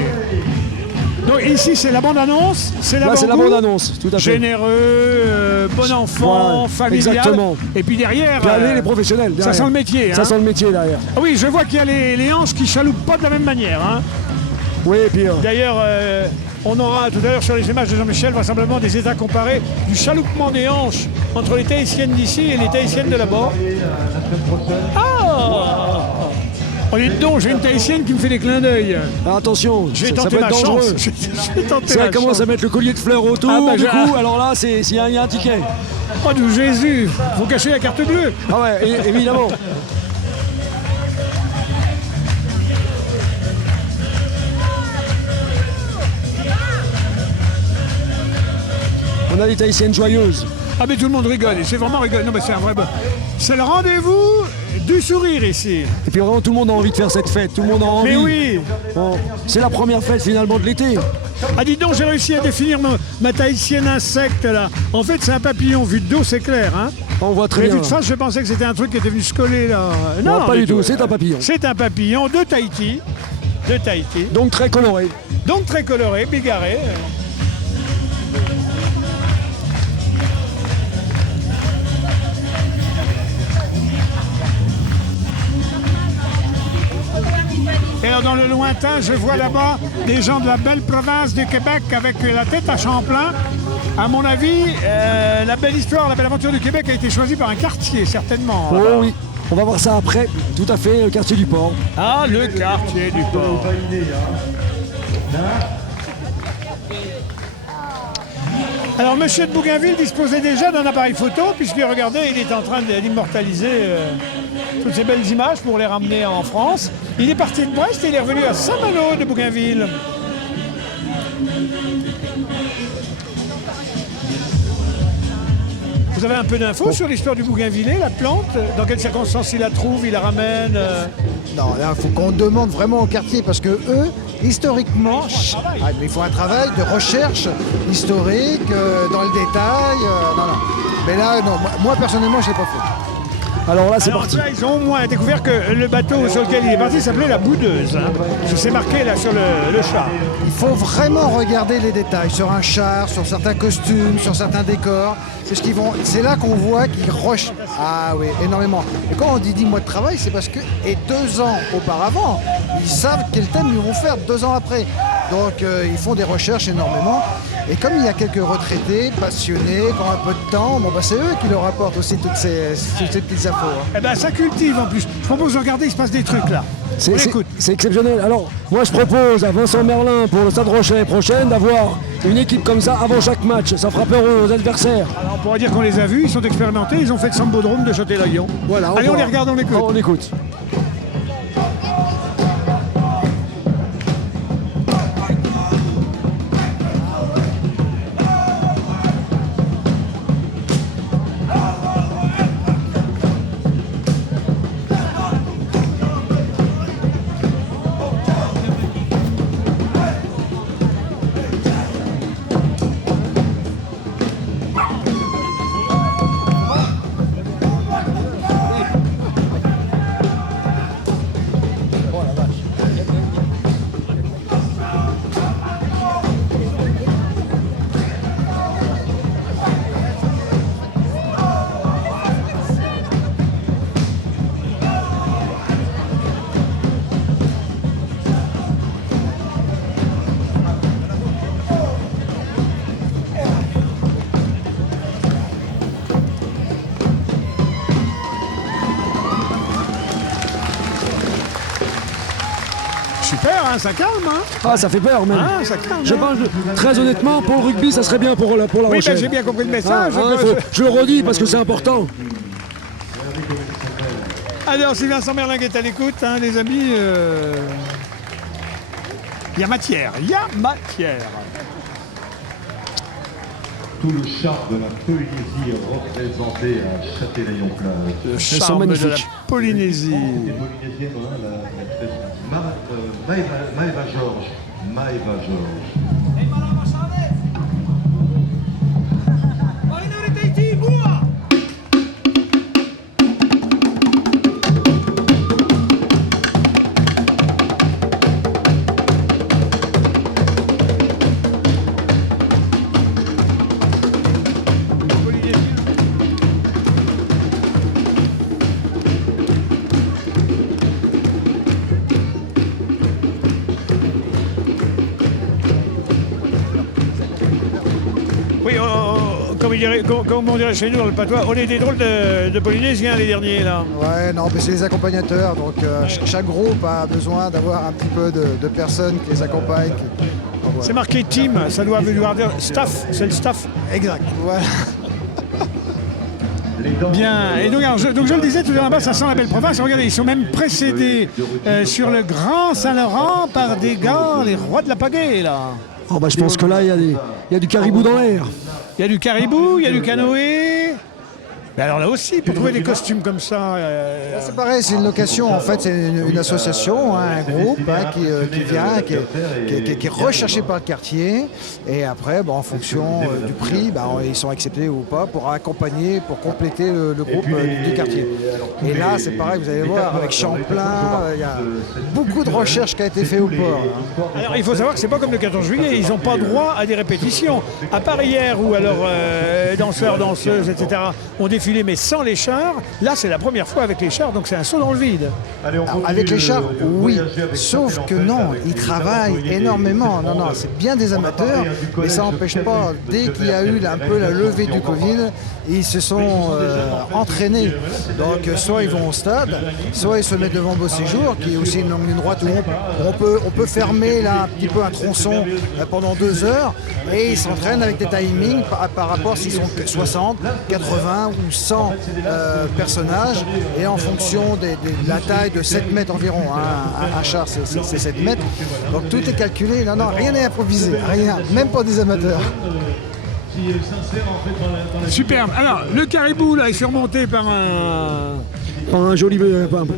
Donc ici, c'est la bande-annonce. C'est la bande-annonce, tout à fait. Généreux, bon enfant, familial. Exactement. Et puis derrière. Les professionnels. Derrière. Ça sent le métier. Ça sent le métier derrière. Ah oui, je vois qu'il y a les hanches qui chaloupent pas de la même manière. Hein. Oui, et puis. D'ailleurs, on aura tout à l'heure sur les images de Jean-Michel vraisemblablement des états comparés du chaloupement des hanches entre les Tahitiennes d'ici et les Tahitiennes de là-bas. Oh, dites donc, j'ai une Tahitienne qui me fait des clins d'œil. Attention, j'ai tenté ma chance. Ça commence à mettre le collier de fleurs autour, du coup, alors là, il y a un ticket. Oh, de Jésus, faut cacher la carte bleue. Ah ouais, évidemment. On a des Tahitiennes joyeuses. Ah mais tout le monde rigole, c'est vraiment rigolo. Non mais c'est un vrai... C'est le rendez-vous du sourire ici. Et puis vraiment tout le monde a envie de faire cette fête, tout le monde a envie. Mais oui. Bon, c'est la première fête finalement de l'été. Ah dis donc, j'ai réussi à définir ma tahitienne insecte là. En fait c'est un papillon, vu de dos c'est clair. Hein. On voit très bien. Vu de face je pensais que c'était un truc qui était venu se coller là. Non, pas du tout, c'est un papillon. C'est un papillon de Tahiti. Donc très coloré. Bigarré. Et alors dans le lointain, je vois là-bas des gens de la belle province du Québec avec la tête à Champlain. À mon avis, la belle histoire, la belle aventure du Québec a été choisie par un quartier, certainement. Oh oui, on va voir ça après, tout à fait, le quartier du port. Ah, le quartier du port. Alors, monsieur de Bougainville disposait déjà d'un appareil photo, puisque regardez, il est en train d'immortaliser toutes ces belles images pour les ramener en France. Il est parti de Brest et il est revenu à Saint-Malo de Bougainville. Vous avez un peu d'infos sur l'histoire du bougainvillier, la plante? Dans quelles circonstances il la trouve, il la ramène? Non, là, il faut qu'on demande vraiment au quartier, parce que eux, historiquement, il faut un travail de recherche historique, dans le détail. Non. Mais là, non, moi personnellement, je ne l'ai pas fait. Alors là, c'est parti. Là, ils ont au moins découvert que le bateau sur lequel il est parti s'appelait la Boudeuse. Hein. C'est marqué là sur le char. Il faut vraiment regarder les détails sur un char, sur certains costumes, sur certains décors. C'est là qu'on voit qu'ils rushent. Ah oui, énormément. Et quand on dit 10 mois de travail, c'est parce que, et 2 ans auparavant, ils savent quel thème ils vont faire 2 ans après. Donc ils font des recherches énormément. Et comme il y a quelques retraités, passionnés, qui ont un peu de temps, bon, bah, c'est eux qui leur apportent aussi toutes ces petites infos. Hein. Eh ben, ça cultive en plus. Je propose de regarder, il se passe des trucs là. C'est exceptionnel. Alors, moi je propose à Vincent Merlin pour le Stade Rochet l'année prochaine d'avoir une équipe comme ça avant chaque match. Ça fera peur aux adversaires. Alors, on pourrait dire qu'on les a vus, ils sont expérimentés, ils ont fait le Sambodrome de Châtelaillon. Voilà, allez, on les regarde, on écoute. On écoute. Super, hein, ça calme. Hein. Ah, ça fait peur même. Ah, ça calme. Je pense, très honnêtement, pour le rugby, ça serait bien pour la Oui, Rochelle. ben, j'ai bien compris le message. Je le redis parce que c'est important. Alors, si Vincent Merlin est à l'écoute, hein, les amis, il y a matière, Tout le charme de la Polynésie représenté à Châtelaillon-Plage. Le charme de la Polynésie. C'était polynésienne, Maëva Georges. Oui, comme on dirait chez nous dans le patois, on est des drôles de Polynésiens les derniers là. Ouais, non, mais c'est les accompagnateurs. Donc chaque groupe a besoin d'avoir un petit peu de personnes qui les accompagnent. Voilà. C'est marqué team, ça doit vouloir dire staff, c'est le staff. Exact. Voilà. Bien, et donc, alors, donc je le disais tout à l'heure, ça sent la belle province. Regardez, ils sont même précédés sur le Grand Saint-Laurent par des gars, les rois de la pagaie là. Oh, bah, je pense que là, il y a du caribou dans l'air. Il y a du caribou, il y a du canoë. Mais alors là aussi, pour trouver des costumes comme ça... C'est pareil, c'est une location, en fait, c'est une association, hein, un groupe qui vient, qui est recherché par le quartier. Et après, en fonction du prix, ils sont acceptés ou pas pour accompagner, pour compléter le groupe du quartier. Et là, c'est pareil, vous allez voir, avec Champlain, il y a beaucoup de recherches qui a été fait au port. Hein. Alors il faut savoir que c'est pas comme le 14 juillet, ils n'ont pas droit à des répétitions. À part hier où alors danseurs, danseuses, etc. ont défilé mais sans les chars, là c'est la première fois avec les chars, donc c'est un saut dans le vide. Alors, avec les chars, oui, sauf que non, ils travaillent énormément. Non, c'est bien des amateurs, mais ça n'empêche pas, dès qu'il y a eu un peu la levée du Covid, ils se sont entraînés. Donc soit ils vont au stade, soit ils se mettent devant Beau Séjour, qui est aussi une ligne droite où on peut fermer là, un petit peu un tronçon pendant 2 heures, et ils s'entraînent avec des timings par rapport s'ils sont 60, 80 ou 100 personnages, et en fonction de la taille de 7 mètres environ, hein, un char c'est 7 mètres, donc tout est calculé, non, rien n'est improvisé, rien, même pas des amateurs. Superbe. Alors, le caribou, là, est surmonté par un joli...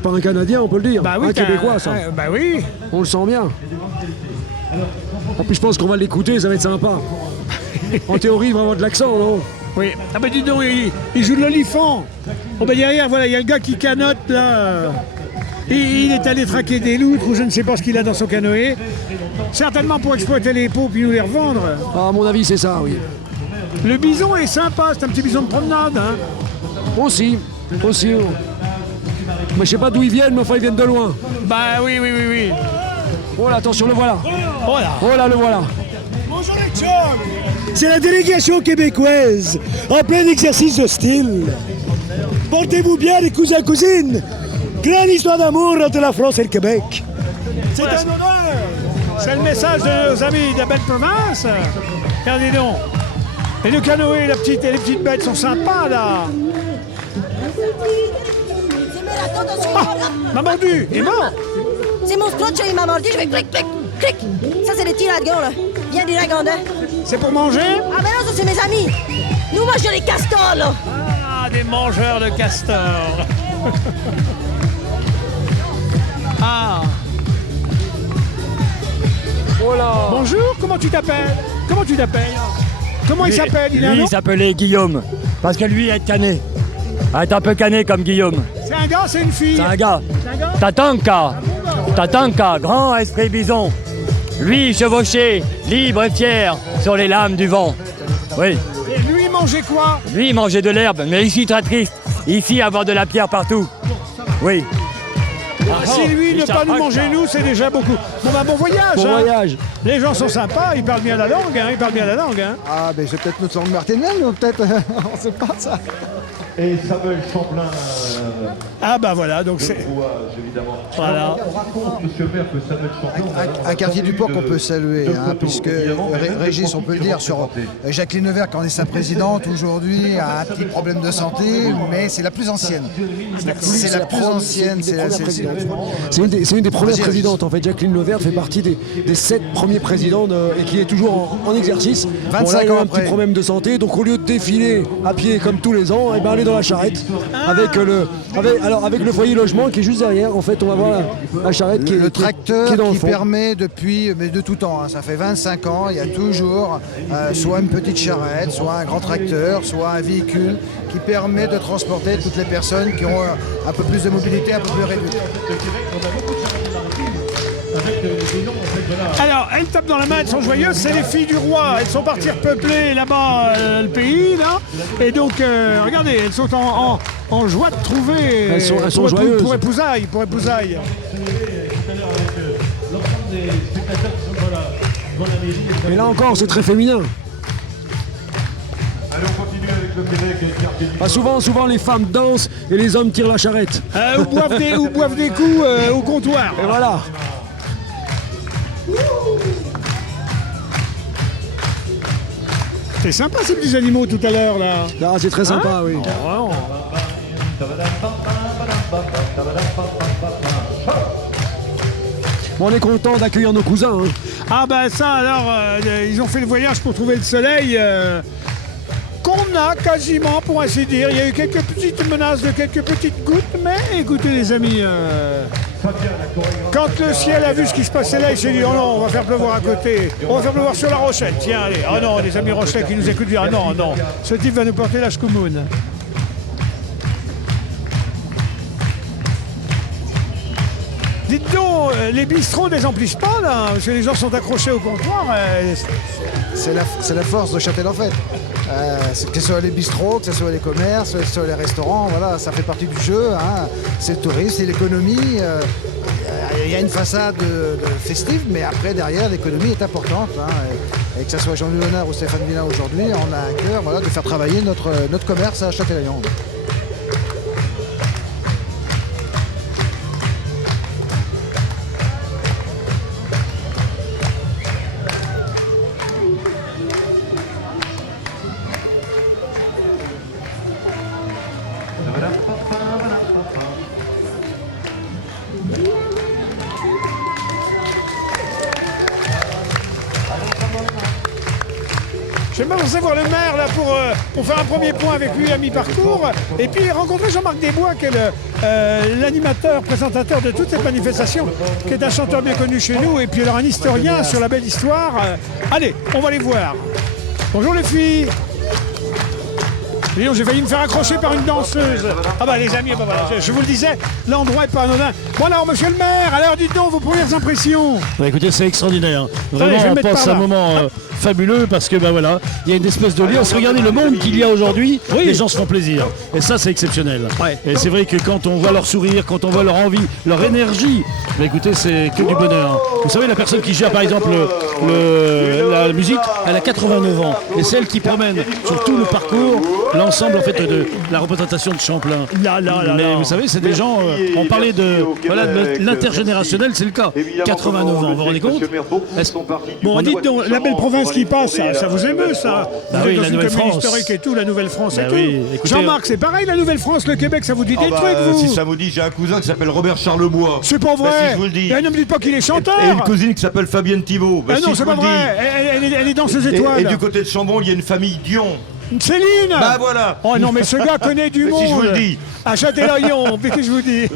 par un Canadien, on peut le dire. Bah oui, un Québécois, ça. Bah oui. On le sent bien. En plus, je pense qu'on va l'écouter, ça va être sympa. En théorie, il va avoir de l'accent, non? Oui. Ah bah dis donc, il joue de l'olifant. Oh bah derrière, voilà, il y a le gars qui canote, là. Et il est allé traquer des loutres, ou je ne sais pas ce qu'il a dans son canoë. Certainement pour exploiter les peaux puis nous les revendre. Ah, à mon avis, c'est ça, oui. Le bison est sympa, c'est un petit bison de promenade. Hein. Aussi. Mais je sais pas d'où ils viennent, mais enfin ils viennent de loin. Bah oui. Oh là, attention, le voilà. Voilà. Oh là, le voilà. Bonjour les chums. C'est la délégation québécoise en plein exercice de style. Portez-vous bien les cousins cousines. Grande histoire d'amour entre la France et le Québec. C'est un honneur. C'est le message de nos amis de la belle province. Regardez donc. Et le canoë et les petites bêtes sont sympas là. M'a mordu. Il est mort. C'est mon scotch, il m'a mordu, je vais clic, clic, clic. Ça, c'est les tiradgons, là. Viens du Lagondin. C'est pour manger? Ah, ben non, ça, c'est mes amis. Nous mangeons des castors, là. Ah, des mangeurs de castors. Ah. Voilà. Bonjour, comment tu t'appelles? Comment tu t'appelles? Comment il s'appelle? Il a un nom? Il s'appelait Guillaume, parce que lui est cané. Est un peu cané comme Guillaume. C'est un gars, c'est une fille? C'est un gars. C'est un gars? Tatanka. Tatanka, grand esprit bison. Lui chevauché, libre et fier, sur les lames du vent. Oui. Et lui, il mangeait quoi? Lui, il mangeait de l'herbe, mais ici, très triste. Ici, avoir de la pierre partout. Oui. Si lui ne pas nous manger nous, c'est déjà beaucoup. Bon bah bon voyage. Bon voyage. Les gens sont sympas, ils parlent bien la langue, hein, ils parlent bien la langue. Hein. Ah, ben c'est peut-être notre langue martinienne, peut-être. On sait pas ça. Et Samuel Champlain. Ah bah voilà, donc c'est. Évidemment. Voilà. On raconte, monsieur le maire, que Samuel Champlain. Un quartier du port qu'on peut saluer, hein, puisque Régis, on peut le dire, sur Jacqueline Levert, quand on est sa présidente aujourd'hui, a un petit problème de santé, mais c'est la plus ancienne. C'est la plus ancienne, C'est une des premières présidentes en fait. Jacqueline Levert fait partie des 7 premiers présidents et qui est toujours en exercice. 25 là, elle a ans un après. petit problème de santé, donc au lieu de défiler à pied comme tous les ans, elle est dans la charrette avec le foyer logement qui est juste derrière. En fait, on va voir la charrette qui est le tracteur qui est dans le qui fond. permet depuis, mais de tout temps, hein, ça fait 25 ans, il y a toujours soit une petite charrette, soit un grand tracteur, soit un véhicule qui permet de transporter toutes les personnes qui ont un peu plus de mobilité, un peu plus réduite. Alors, elles tapent dans la main, elles sont joyeuses, c'est les filles du roi. Elles sont parties repeupler là-bas le pays, là. Et donc, regardez, elles sont en joie de trouver. Elles sont joyeuses. Pour épousailles, pour épousailles. Et là encore, c'est très féminin. Allez, on continue avec le Québec. Souvent les femmes dansent et les hommes tirent la charrette. Ou boivent des coups au comptoir. Et voilà. C'est sympa ces petits animaux tout à l'heure là. Ah, c'est très sympa, oui. Bon, on est content d'accueillir nos cousins. Hein. Ah bah ça alors, ils ont fait le voyage pour trouver le soleil qu'on a quasiment pour ainsi dire. Il y a eu quelques petites menaces de quelques petites gouttes, mais écoutez les amis, quand le ciel a vu ce qui se passait là, il s'est dit oh non, on va faire pleuvoir à côté, on va faire pleuvoir sur la Rochelle, tiens allez, oh non, les amis Rochelais qui nous écoutent dire ah non, non, ce type va nous porter la schkoumoun. Dites donc, les bistrots ne les emplissent pas là, parce que les gens sont accrochés au comptoir. C'est la force de Châtel en fait. Que ce soit les bistrots, que ce soit les commerces, que ce soit les restaurants, voilà, ça fait partie du jeu. Hein. C'est le tourisme, c'est l'économie. Il y a une façade festive, mais après derrière l'économie est importante. Hein. Et que ce soit Jean-Louis Léonard ou Stéphane Villain aujourd'hui, on a à cœur voilà, de faire travailler notre commerce à Châtelaillon. Je vais m'avancer voir le maire là pour faire un premier point avec lui à mi-parcours et puis rencontrer Jean-Marc Desbois qui est l'animateur, présentateur de toutes ces manifestations, qui est un chanteur bien connu chez nous et puis alors un historien sur la belle histoire. Allez, on va les voir. Bonjour les filles. J'ai failli me faire accrocher par une danseuse. Ah bah les amis, bah voilà, je vous le disais, l'endroit est pas anodin. Bon alors monsieur le maire, alors dites donc vos premières impressions. Bah, écoutez, c'est extraordinaire. Attendez, je vais Vraiment, me on mettre passe par un là. moment fabuleux parce que ben voilà, il y a une espèce de lien. Regardez le monde qu'il y a aujourd'hui, les gens se font plaisir. Et ça, c'est exceptionnel. Et c'est vrai que quand on voit leur sourire, quand on voit leur envie, leur énergie, ben écoutez, c'est que du bonheur. Vous savez, la personne qui gère par exemple la musique, elle a 89 ans. Et c'est elle qui promène sur tout le parcours l'ensemble en fait de la représentation de Champlain. Mais vous savez, c'est des gens, on parlait de l'intergénérationnel, c'est le cas. 89 ans, vous vous rendez compte? Bon, dites donc, la belle province qui passe, ça vous émeut ça? Bah Vous oui, êtes dans la une Nouvelle commune France. historique et tout, la Nouvelle-France et Bah tout. oui, écoutez, Jean-Marc, c'est pareil, la Nouvelle-France, le Québec, ça vous dit des trucs, vous? Si ça vous dit, j'ai un cousin qui s'appelle Robert Charlebois. C'est pas vrai. Si je vous le dis. Et ne me dites pas qu'il est chanteur. Et une cousine qui s'appelle Fabienne Thibault. Ah Si non, je c'est vous pas le dis. vrai. Elle est dans ses étoiles. Et du côté de Chambon, il y a une famille Dion. Céline. Bah voilà. Oh non, mais ce gars connaît du Mais monde. si je vous le dis. À Châtelleraillon, qu'est-ce que je vous dis?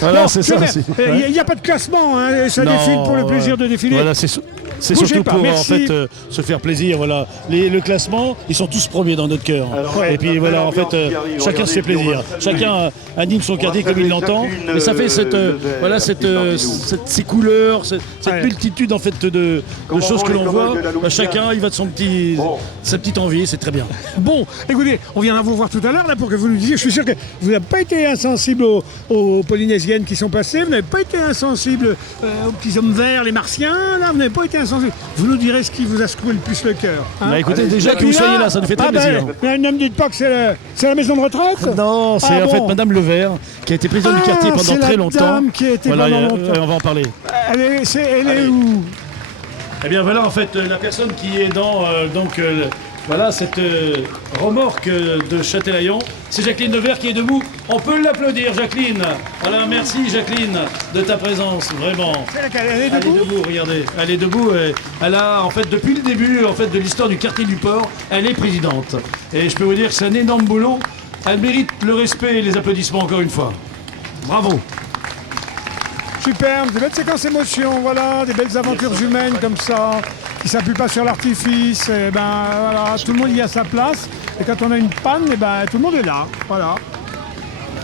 Voilà, Bon, c'est ça. Il n'y a pas de classement, hein, ça Non, défile pour le plaisir de défiler. Voilà, c'est Bougez surtout pas, pour en merci. fait se faire plaisir. Voilà, le classement, ils sont tous premiers dans notre cœur. Et puis voilà, en fait, chacun se fait plaisir. Chacun anime son quartier comme il l'entend. Et ça fait ces couleurs, cette multitude en fait de choses que l'on voit. Chacun, il va de sa petite envie. C'est très bien. Bon, écoutez, on viendra vous voir tout à l'heure là pour que vous nous disiez. Je suis sûr que vous n'avez pas été insensible aux Polynésiennes qui sont passées. Vous n'avez pas été insensible aux petits hommes verts, les Martiens. Là, vous n'avez pas été insensible. Vous nous direz ce qui vous a secoué le plus le cœur. Hein. Bah écoutez, déjà que vous soyez là, ça nous fait très plaisir. Mais ne me dites pas que c'est la maison de retraite. Non, c'est en fait Madame Levert qui a été présidente du quartier pendant très longtemps. Dame qui a été pendant longtemps. On va en parler. Elle est où? Eh bien voilà en fait la personne qui est dans voilà cette remorque de Châtelleraillon, c'est Jacqueline Levert qui est debout. On peut l'applaudir, Jacqueline. Voilà, merci Jacqueline de ta présence, vraiment. C'est laquelle? Elle est debout. Regardez, elle est debout. Et elle a en fait depuis le début en fait de l'histoire du quartier du Port, elle est présidente. Et je peux vous dire que c'est un énorme boulot. Elle mérite le respect et les applaudissements encore une fois. Bravo. Superbe, des belles séquences émotions, voilà, des belles aventures humaines comme ça, qui ne s'appuient pas sur l'artifice, et ben voilà, tout le monde y a sa place, et quand on a une panne, et ben tout le monde est là, voilà.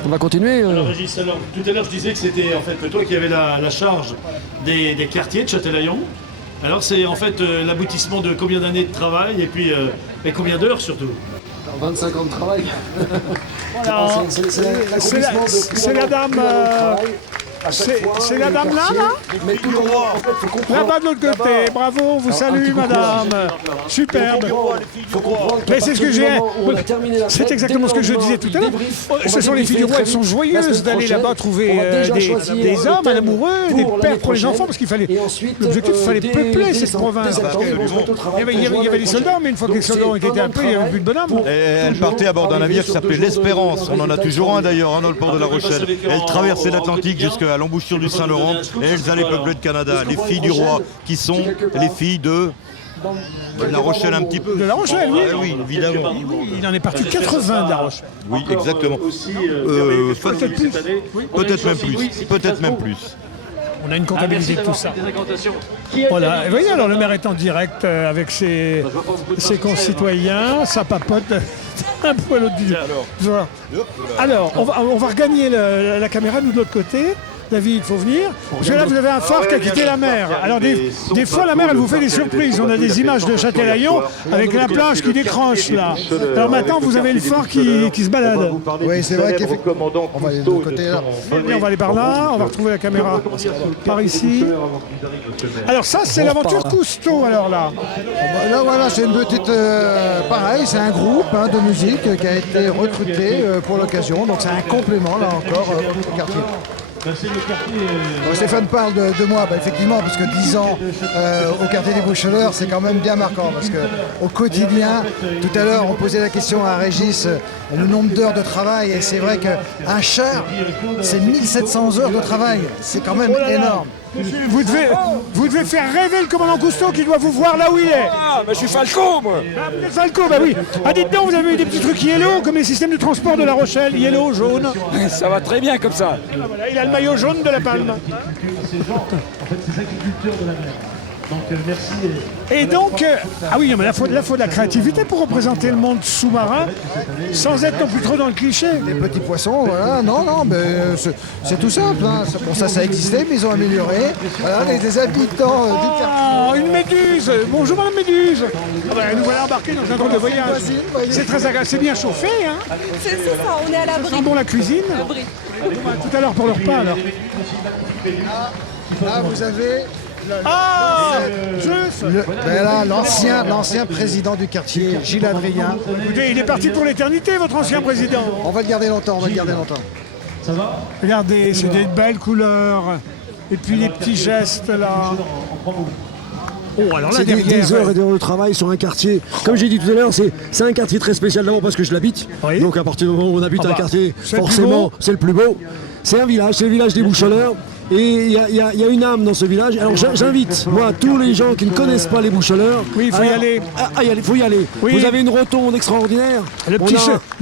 On va continuer. Alors Régis, tout à l'heure je disais que c'était en fait toi qui avais la charge des quartiers de Châtelleraillon. Alors c'est en fait l'aboutissement de combien d'années de travail et puis et combien d'heures surtout? 25 ans de travail. Voilà. C'est la dame. C'est la dame là Mais tout le monde, en fait, faut comprendre. Là-bas de l'autre côté, bravo, on vous salue madame. Superbe. Faut comprendre que Mais c'est ce que j'ai. C'est exactement ce que je disais tout à l'heure. Ce sont les filles du roi, elles sont joyeuses d'aller là-bas trouver des hommes, un amoureux, des pères pour les enfants, parce qu'il fallait. L'objectif, il fallait peupler cette province. Il y avait des soldats, mais une fois que les soldats ont été tapés, il n'y avait plus de bonhomme. Elle partait à bord d'un navire qui s'appelait l'Espérance. On en a toujours un d'ailleurs, dans le port de La Rochelle. Elle traversait l'Atlantique jusqu'à l'embouchure du Saint-Laurent et elles allaient peupler le Canada. Les filles du roi, qui sont les filles de La Rochelle un petit peu. De La Rochelle, oui. Oui, évidemment. Il en est parti 80 de La Rochelle. Oui, exactement. Peut-être même plus. Peut-être même plus. On a une comptabilité de tout ça. Voilà, et voyez, alors le maire est en direct avec ses concitoyens, ça papote un peu à l'autre du... Alors, on va regagner la caméra, nous de l'autre côté. David, il faut venir. Parce que là, vous avez un phare qui a quitté la mer. Alors, des fois, la mer, elle vous fait des surprises. On a des images de Châtelleraillon avec la plage qui décroche, là. Alors maintenant, vous avez le phare qui se balade. Oui, c'est vrai qu'effectivement. On va aller de l'autre côté, là. Et on va aller par là, on va retrouver la caméra par ici. Alors ça, c'est l'aventure Cousteau, alors là. Là, voilà, c'est une petite... pareil, c'est un groupe de musique qui a été recruté pour l'occasion. Donc c'est un complément, là encore, au quartier. Stéphane parle de moi, effectivement, parce que 10 ans au quartier des Boucheleurs, c'est quand même bien marquant, parce qu'au quotidien, tout à l'heure, on posait la question à Régis, le nombre d'heures de travail, et c'est vrai qu'un char, c'est 1700 heures de travail, c'est quand même énorme. Vous devez faire rêver le commandant Cousteau qui doit vous voir là où il est. Ah, mais je suis Falco, moi. Ah, vous êtes Falco, bah oui. Ah, dites donc, vous avez eu des petits trucs yellow, comme les systèmes de transport de La Rochelle, yellow, jaune. Ça va très bien comme ça. Ah, voilà, il a le maillot jaune de la Palme. Donc merci. Et donc, ah oui, non, mais là, il faut de la créativité pour représenter le monde sous-marin, sans être non plus trop dans le cliché. Les petits poissons, voilà, non, mais c'est tout simple. Hein. Bon, ça existait, mais ils ont amélioré. Voilà, les habitants du quartier. Une méduse. Bonjour Madame Méduse. Ah bah, nous voilà embarqués dans un drôle de voyage. C'est très agréable, c'est bien chauffé. Hein. C'est ça, on est à l'abri. C'est bon la cuisine. Tout à l'heure pour le repas alors. Là, vous avez... l'ancien président du quartier, Gilles Adrien. Écoutez, il est parti pour l'éternité, votre ancien président. On va le garder longtemps, Ça va ? Regardez, c'est des belles couleurs. Et puis les petits gestes là. Oh, alors là, c'est des heures et des heures de travail sur un quartier. Comme j'ai dit tout à l'heure, c'est un quartier très spécial d'abord parce que je l'habite. Oui. Donc à partir du moment où on habite un quartier, forcément, c'est le plus beau. C'est un village, c'est le village des Boucholeurs. Et il y a une âme dans ce village. Alors j'invite, moi, tous les gens qui ne connaissent pas les Boucholeurs. Oui, il faut y aller. Il faut y aller. Oui. Vous avez une rotonde extraordinaire. Le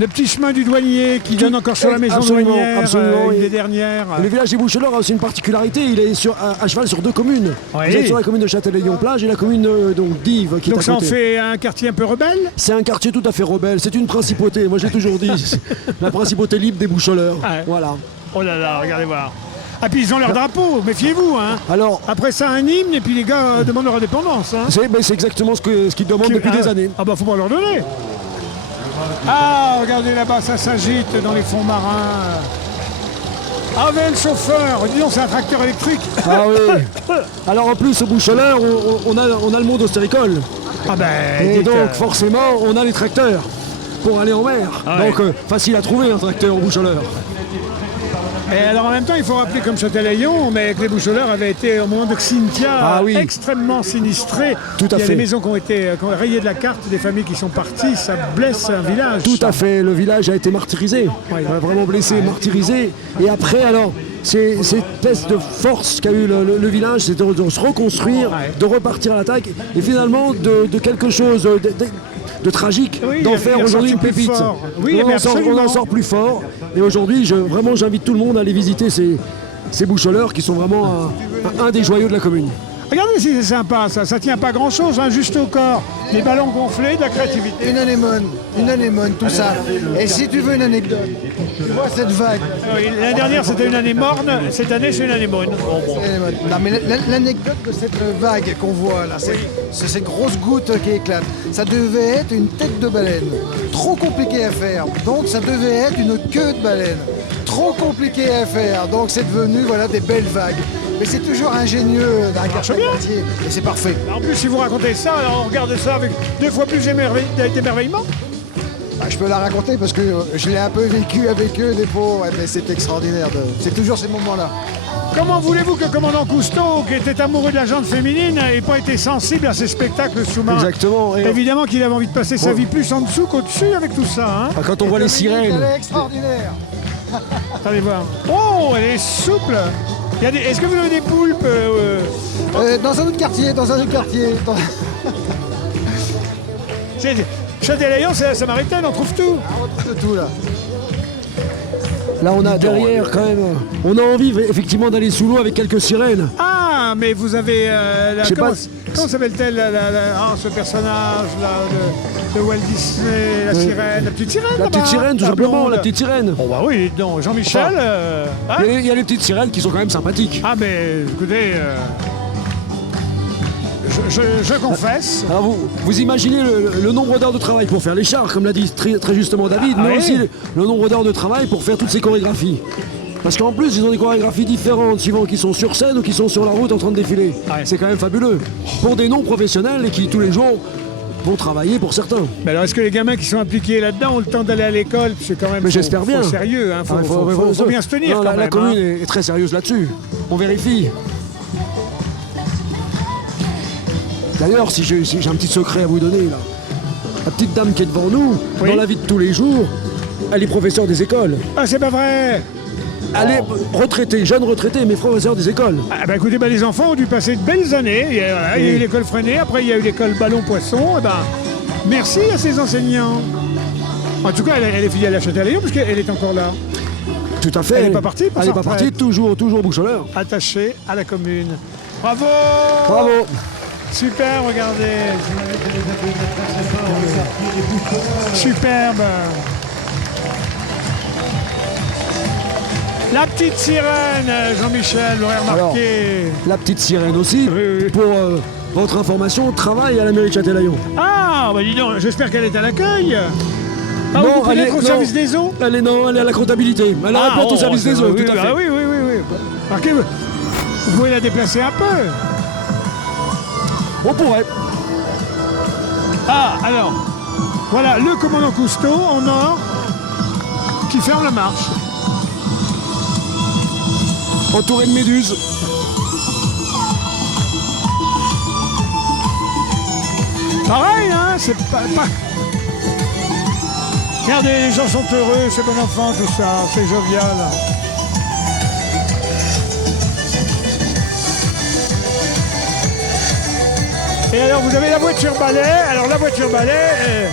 petit chemin du douanier qui donne encore sur la maison douanière. Absolument. Une des dernières. Le village des Boucholeurs a aussi une particularité. Il est à cheval sur deux communes. Oui. Vous êtes sur la commune de Châtelaillon-Plage et la commune d'Yves qui est à côté. Donc ça en fait un quartier un peu rebelle ? C'est un quartier tout à fait rebelle. C'est une principauté. Moi, j'ai toujours dit la principauté libre des Boucholeurs. Ouais. Voilà. Oh là là, regardez voir. Ah puis ils ont leur drapeau, méfiez-vous. Hein. Alors, après ça, un hymne et puis les gars demandent leur indépendance. Hein. C'est exactement ce qu'ils demandent depuis des années. Ah bah faut pas leur donner. Ah, regardez là-bas, ça s'agite dans les fonds marins. Ah mais le chauffeur, disons c'est un tracteur électrique. Ah oui. Alors en plus au Boucholeur, on a le monde ostéricole. Ah ben. Et donc forcément, on a les tracteurs pour aller en mer. Ah ouais. Donc facile à trouver un tracteur au Boucholeur. Et alors en même temps, il faut rappeler comme Châtelaillon, mais que les Boucholeurs avaient été au moment de Xynthia extrêmement sinistrés. Tout à fait. Il y a des maisons qui ont été rayées de la carte, des familles qui sont parties, ça blesse un village. Tout à fait, le village a été martyrisé, vraiment blessé, martyrisé. Et après alors, c'est cette test de force qu'a eu le village, c'est de se reconstruire, de repartir à l'attaque, et finalement de quelque chose de tragique, d'en faire aujourd'hui une pépite. Oui, on en sort plus fort. Et aujourd'hui, vraiment, j'invite tout le monde à aller visiter ces Boucholeurs qui sont vraiment un des joyaux de la commune. Regardez si c'est sympa, ça tient pas grand-chose, hein, juste au corps. Les ballons gonflés, de la créativité. Une anémone, tout ça. Et si tu veux une anecdote, tu vois cette vague. L'année dernière, c'était une année morne, cette année, c'est une anémone. Non, mais l'anecdote de cette vague qu'on voit là, c'est ces grosses gouttes qui éclatent. Ça devait être une tête de baleine. Trop compliqué à faire. Donc ça devait être une queue de baleine. Trop compliqué à faire. Donc c'est devenu des belles vagues. Mais c'est toujours ingénieux d'un quartier et c'est parfait. En plus, si vous racontez ça, alors on regarde ça avec 2 fois plus d'émerveillement. Je peux la raconter parce que je l'ai un peu vécu avec eux, des pauvres, mais c'est extraordinaire. C'est toujours ces moments-là. Comment voulez-vous que le commandant Cousteau, qui était amoureux de la gente féminine, n'ait pas été sensible à ces spectacles sous-marins ? Exactement. Évidemment qu'il avait envie de passer sa vie plus en dessous qu'au-dessus avec tout ça. Hein. Quand on voit les sirènes. Elle est extraordinaire. Allez voir. Oh, elle est souple. Est-ce que vous avez des poulpes Dans un autre quartier, Châtelaillon, c'est la Samaritaine, on trouve tout. On trouve tout là. Là, on a derrière quand même. On a envie effectivement d'aller sous l'eau avec quelques sirènes. Ah, mais vous avez. Comment s'appelle-t-elle ce personnage-là de Walt Disney, la sirène, la petite sirène. La petite sirène, tout simplement, la petite sirène. Oh bah oui, non, Jean-Michel. Il y a les petites sirènes qui sont quand même sympathiques. Ah, mais écoutez. Je confesse. Alors vous imaginez le nombre d'heures de travail pour faire les chars, comme l'a dit très justement David, mais aussi le nombre d'heures de travail pour faire toutes ces chorégraphies. Parce qu'en plus, ils ont des chorégraphies différentes suivant qu'ils sont sur scène ou qu'ils sont sur la route en train de défiler. C'est quand même fabuleux. Pour des non-professionnels et qui, tous les jours, vont travailler pour certains. Mais alors, est-ce que les gamins qui sont impliqués là-dedans ont le temps d'aller à l'école ? C'est quand même j'espère bien. Sérieux, hein, faut bien se tenir quand même. La commune est très sérieuse là-dessus. On vérifie. D'ailleurs, si j'ai un petit secret à vous donner, là. La petite dame qui est devant nous, dans la vie de tous les jours, elle est professeure des écoles. Ah, c'est pas vrai! Elle est retraitée, jeune retraitée, mais professeure des écoles. Ah bah écoutez, les enfants ont dû passer de belles années. Il y a eu l'école Freinet, après il y a eu l'école Ballon-Poisson. Merci à ces enseignants. En tout cas, elle est fidèle à Châtelaillon, puisqu'elle est encore là. Tout à fait. Elle n'est pas partie. Elle n'est pas partie, toujours Boucholeur. Attachée à la commune. Bravo! Bravo! Superbe, regardez. Superbe. La petite sirène, Jean-Michel, vous aurez remarqué. Alors, la petite sirène aussi, pour votre information, travaille à la mairie de Châtelaillon. Ah, bah dis donc, j'espère qu'elle est à l'accueil. Ah, Non, vous pouvez elle être au est- service non. des eaux. Elle est à la comptabilité. Elle répond au service des eaux, oui, tout à fait. oui, oui, oui, oui. Remarquez, vous pouvez la déplacer un peu. On pourrait. Ah, alors, voilà le commandant Cousteau en or qui ferme la marche. Entouré de méduses. Pareil, hein, c'est pas... Regardez, les gens sont heureux, c'est bon enfant, tout ça, c'est jovial. Et alors, vous avez la voiture balai. Alors, la voiture balai,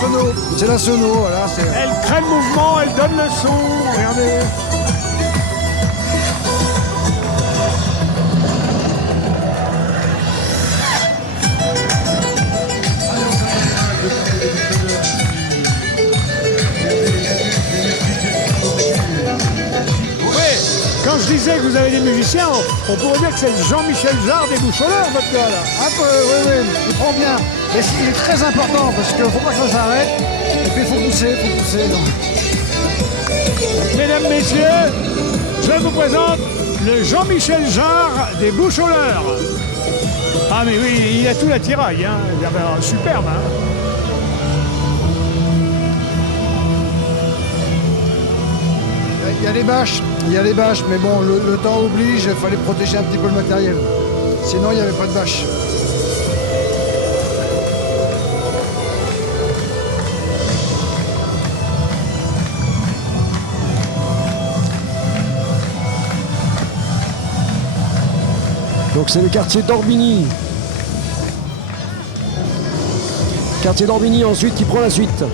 Sono, c'est la sono, voilà. elle crée le mouvement, elle donne le son. Regardez. Quand je disais que vous avez des musiciens, on pourrait dire que c'est Jean-Michel Jarre des Boucholeurs, votre gars là. Un peu, oui, il prend bien. Mais il est très important parce qu'il ne faut pas que ça s'arrête. Et puis il faut pousser, Mesdames, messieurs, je vous présente le Jean-Michel Jarre des Boucholeurs. Ah mais oui, il a tout l'attirail, hein. Il avait un superbe, hein. Il y a les bâches, mais bon, le temps oblige, il fallait protéger un petit peu le matériel. Sinon, il n'y avait pas de bâches. Donc c'est le quartier d'Orbigny. Quartier d'Orbigny ensuite qui prend la suite.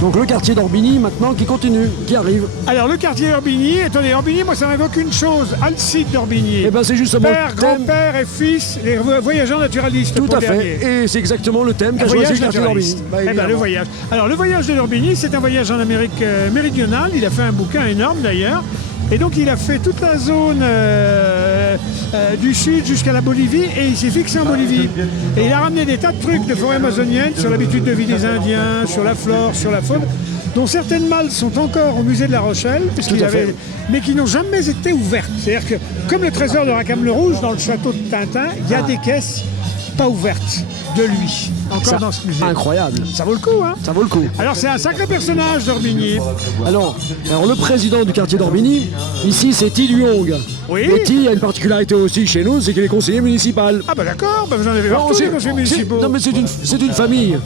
Donc le quartier d'Orbigny maintenant qui continue, qui arrive. Alors le quartier d'Orbigny, attendez, Orbigny, moi ça m'évoque une chose, Alcide d'Orbigny. Et ben c'est justement Père, le thème. grand-père et fils, les voyageurs naturalistes. Tout pour à le dernier. fait. Et c'est exactement le thème qu'a choisi Voyage le quartier naturaliste. d'Orbigny. Bah, Eh ben, évidemment. le voyage. Alors le voyage de l'Orbigny, c'est un voyage en Amérique méridionale. Il a fait un bouquin énorme d'ailleurs. Et donc il a fait toute la zone du sud jusqu'à la Bolivie et il s'est fixé en Bolivie. Et il a ramené des tas de trucs de forêt amazonienne sur l'habitude de vie des Indiens, sur la flore, sur la faune, dont certaines malles sont encore au musée de La Rochelle, mais qui n'ont jamais été ouvertes. C'est-à-dire que, comme le trésor de Rackham-le-Rouge dans le château de Tintin, il y a des caisses pas ouvertes de lui, encore dans ce musée. Incroyable. Ça vaut le coup, hein? Ça vaut le coup. Alors c'est un sacré personnage d'Orbigny. Alors le président du quartier d'Orbigny, ici c'est Ti Luong. Oui. Et Ti a une particularité aussi chez nous, c'est qu'il est conseiller municipal. Ah bah d'accord, bah vous en avez partout les conseillers municipaux. Non mais c'est une famille.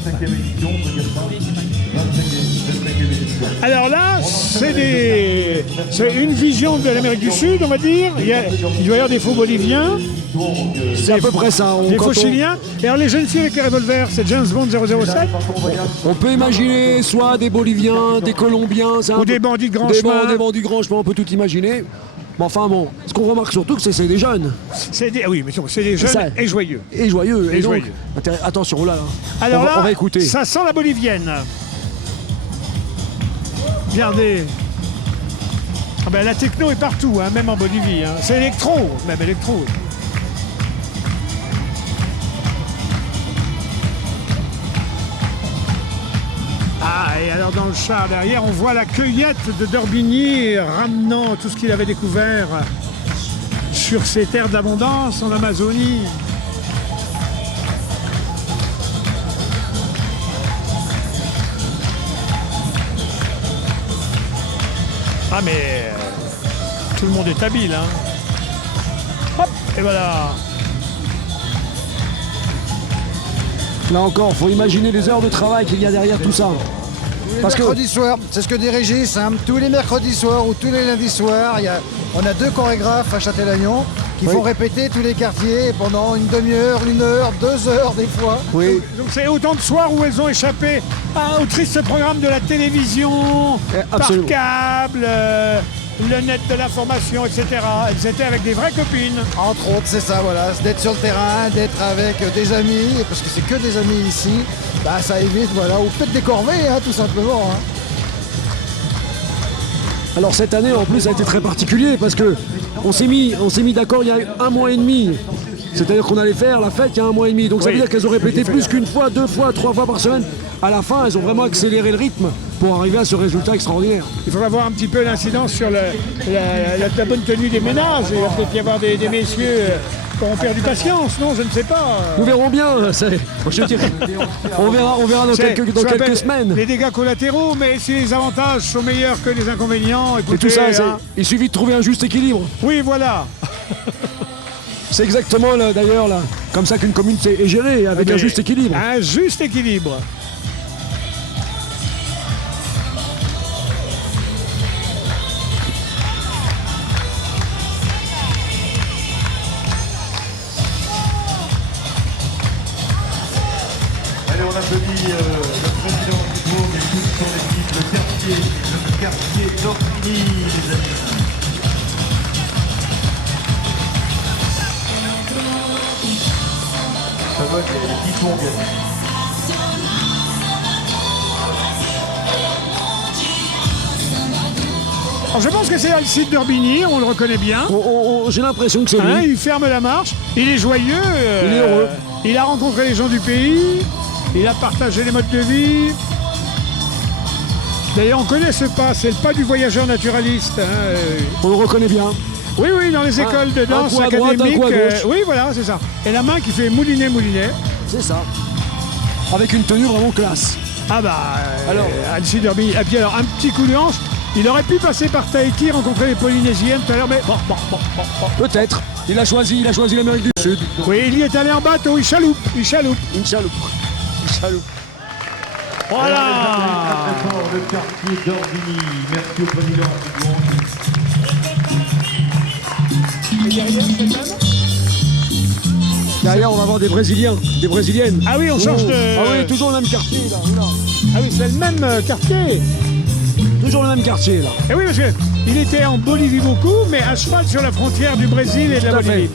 Alors là, c'est une vision de l'Amérique du Sud, on va dire. Il doit y avoir des faux boliviens. C'est à peu près ça. Des faux chiliens. Et alors les jeunes filles avec les revolvers, c'est James Bond 007. On peut imaginer soit des Boliviens, des Colombiens, Ou des bandits de grand chemin. Des bandits de grand chemin, on peut tout imaginer. Mais enfin bon, ce qu'on remarque surtout, c'est des jeunes. Oui, mais c'est des jeunes et joyeux. Et joyeux. Et donc, joyeux. attention là. Alors on va écouter. Ça sent la bolivienne. Regardez. Ah ben, la techno est partout, hein, même en Bolivie. Hein. C'est électro, même électro. Ah, et alors dans le char derrière, on voit la cueillette de d'Orbigny ramenant tout ce qu'il avait découvert sur ces terres d'abondance en Amazonie. Ah mais tout le monde est habile, hein. Hop, et voilà. Là encore, faut imaginer les heures de travail qu'il y a derrière tout ça. Parce que mercredi soir, c'est ce que dit Régis, hein, tous les mercredis soirs ou tous les lundis soirs, on a 2 chorégraphes à Châtelaillon qui font répéter tous les quartiers pendant une demi-heure, 1 heure, 2 heures des fois. Oui. Donc c'est autant de soirs où elles ont échappé au triste programme de la télévision, par Absolument. câble, le net de l'information, etc. Elles étaient avec des vraies copines. Entre autres, c'est ça, voilà, d'être sur le terrain, d'être avec des amis, parce que c'est que des amis ici, bah, ça évite, voilà, ou peut-être des corvées, hein, tout simplement. Hein. Alors cette année en plus ça a été très particulier parce que on s'est mis d'accord il y a 1 mois et demi. C'est-à-dire qu'on allait faire la fête il y a 1 mois et demi. Donc ça veut dire qu'elles ont répété plus qu'une fois, 2 fois, 3 fois par semaine. À la fin, elles ont vraiment accéléré le rythme pour arriver à ce résultat extraordinaire. Il faudra voir un petit peu l'incidence sur la bonne tenue des ménages. Il va peut-être y avoir des messieurs qui ont perdu patience, non, je ne sais pas. Nous verrons bien, je dirais. On verra dans quelques semaines. Les dégâts collatéraux, mais si les avantages sont meilleurs que les inconvénients, écoutez, et tout ça, il suffit de trouver un juste équilibre. Oui, voilà. C'est exactement d'ailleurs là, comme ça qu'une commune est gérée, avec un juste équilibre. Un juste équilibre. Allez, on applaudit le président du groupe et toute son équipe, le quartier d'Orpigny, les amis. Ça va, il y a des petits ponts gagnés. Alors je pense que c'est Alcide d'Orbigny, on le reconnaît bien. J'ai l'impression que c'est lui. Il ferme la marche, il est joyeux. Il est heureux. Il a rencontré les gens du pays, il a partagé les modes de vie. D'ailleurs, on connaît ce pas, c'est le pas du voyageur naturaliste. On le reconnaît bien. Oui, oui, dans les écoles de danse un coup à droite, académiques. un coup à gauche. Oui, voilà, c'est ça. Et la main qui fait moulinet, moulinet. C'est ça. Avec une tenue vraiment classe. Ah bah, alors, Alcide d'Orbigny. Et puis alors, un petit coup de hanche. Il aurait pu passer par Tahiti, rencontrer les Polynésiennes tout à l'heure, mais bon. Peut-être. Il a choisi l'Amérique du Sud. Oui, il y est allé en bateau, il chaloupe. Voilà. Très fort, le quartier d'Orbigny. Merci au président du groupe. Derrière, on va avoir des Brésiliens, des Brésiliennes. Ah oui, on change de... Ah oui, toujours le même quartier, là. Ah oui, c'est le même quartier. Toujours le même quartier, là. Et oui, parce qu'il était en Bolivie beaucoup, mais à cheval sur la frontière du Brésil et de la Bolivie.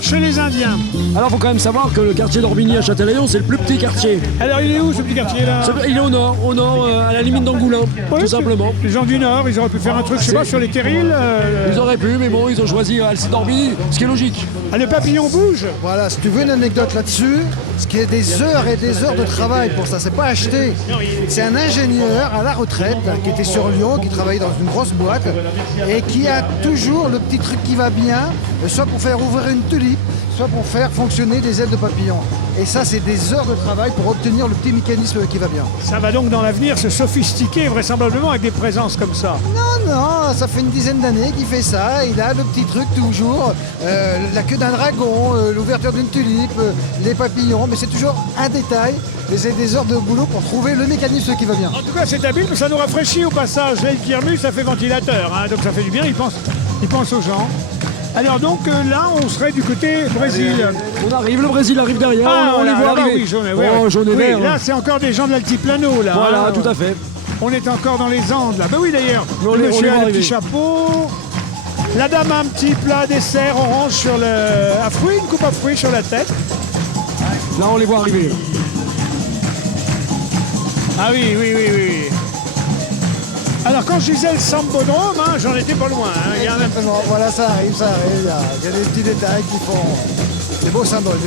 Chez les Indiens. Alors, il faut quand même savoir que le quartier d'Orbigny à Châtelaillon, c'est le plus petit quartier. Alors, il est où, ce petit quartier-là? Il est au nord, à la limite d'Angoulins, tout simplement. Les gens du Nord, ils auraient pu faire un truc, je sais pas, sur les terrils. Ils auraient pu, mais bon, ils ont choisi Alcide d'Orbigny, ce qui est logique. Ah, le papillon bouge. Voilà, si tu veux une anecdote là-dessus, ce qui est des heures et des heures de travail pour ça, c'est pas acheté. C'est un ingénieur à la retraite qui était sur Lyon, qui travaillait dans une grosse boîte et qui a toujours le petit truc qui va bien, soit pour faire ouvrir une tulipe, soit pour faire fonctionner des ailes de papillon. Et ça, c'est des heures de travail pour obtenir le petit mécanisme qui va bien. Ça va donc dans l'avenir se sophistiquer vraisemblablement avec des présences comme ça. Non, ça fait une dizaine d'années qu'il fait ça. Il a le petit truc toujours, la queue d'un dragon, l'ouverture d'une tulipe, les papillons, mais c'est toujours un détail. Et c'est des heures de boulot pour trouver le mécanisme qui va bien. En tout cas, c'est habile, mais ça nous rafraîchit au passage. L'aile qui remue, ça fait ventilateur, hein, donc ça fait du bien, il pense aux gens. Alors donc là, on serait du côté Brésil. On arrive, le Brésil arrive derrière, on les voit arriver. Oui, jaune et vert. Là, c'est encore des gens de l'altiplano, là. Voilà, hein. tout à fait. On est encore dans les Andes, là. Ben oui, d'ailleurs, le monsieur a le petit chapeau. La dame a un petit plat dessert orange sur à fruits, une coupe à fruits sur la tête. Là, on les voit arriver. Ah oui. Alors quand je disais le Sambodrome, hein, j'en étais pas loin. Hein. Exactement, voilà, ça arrive. Il y a des petits détails qui font des beaux symboles,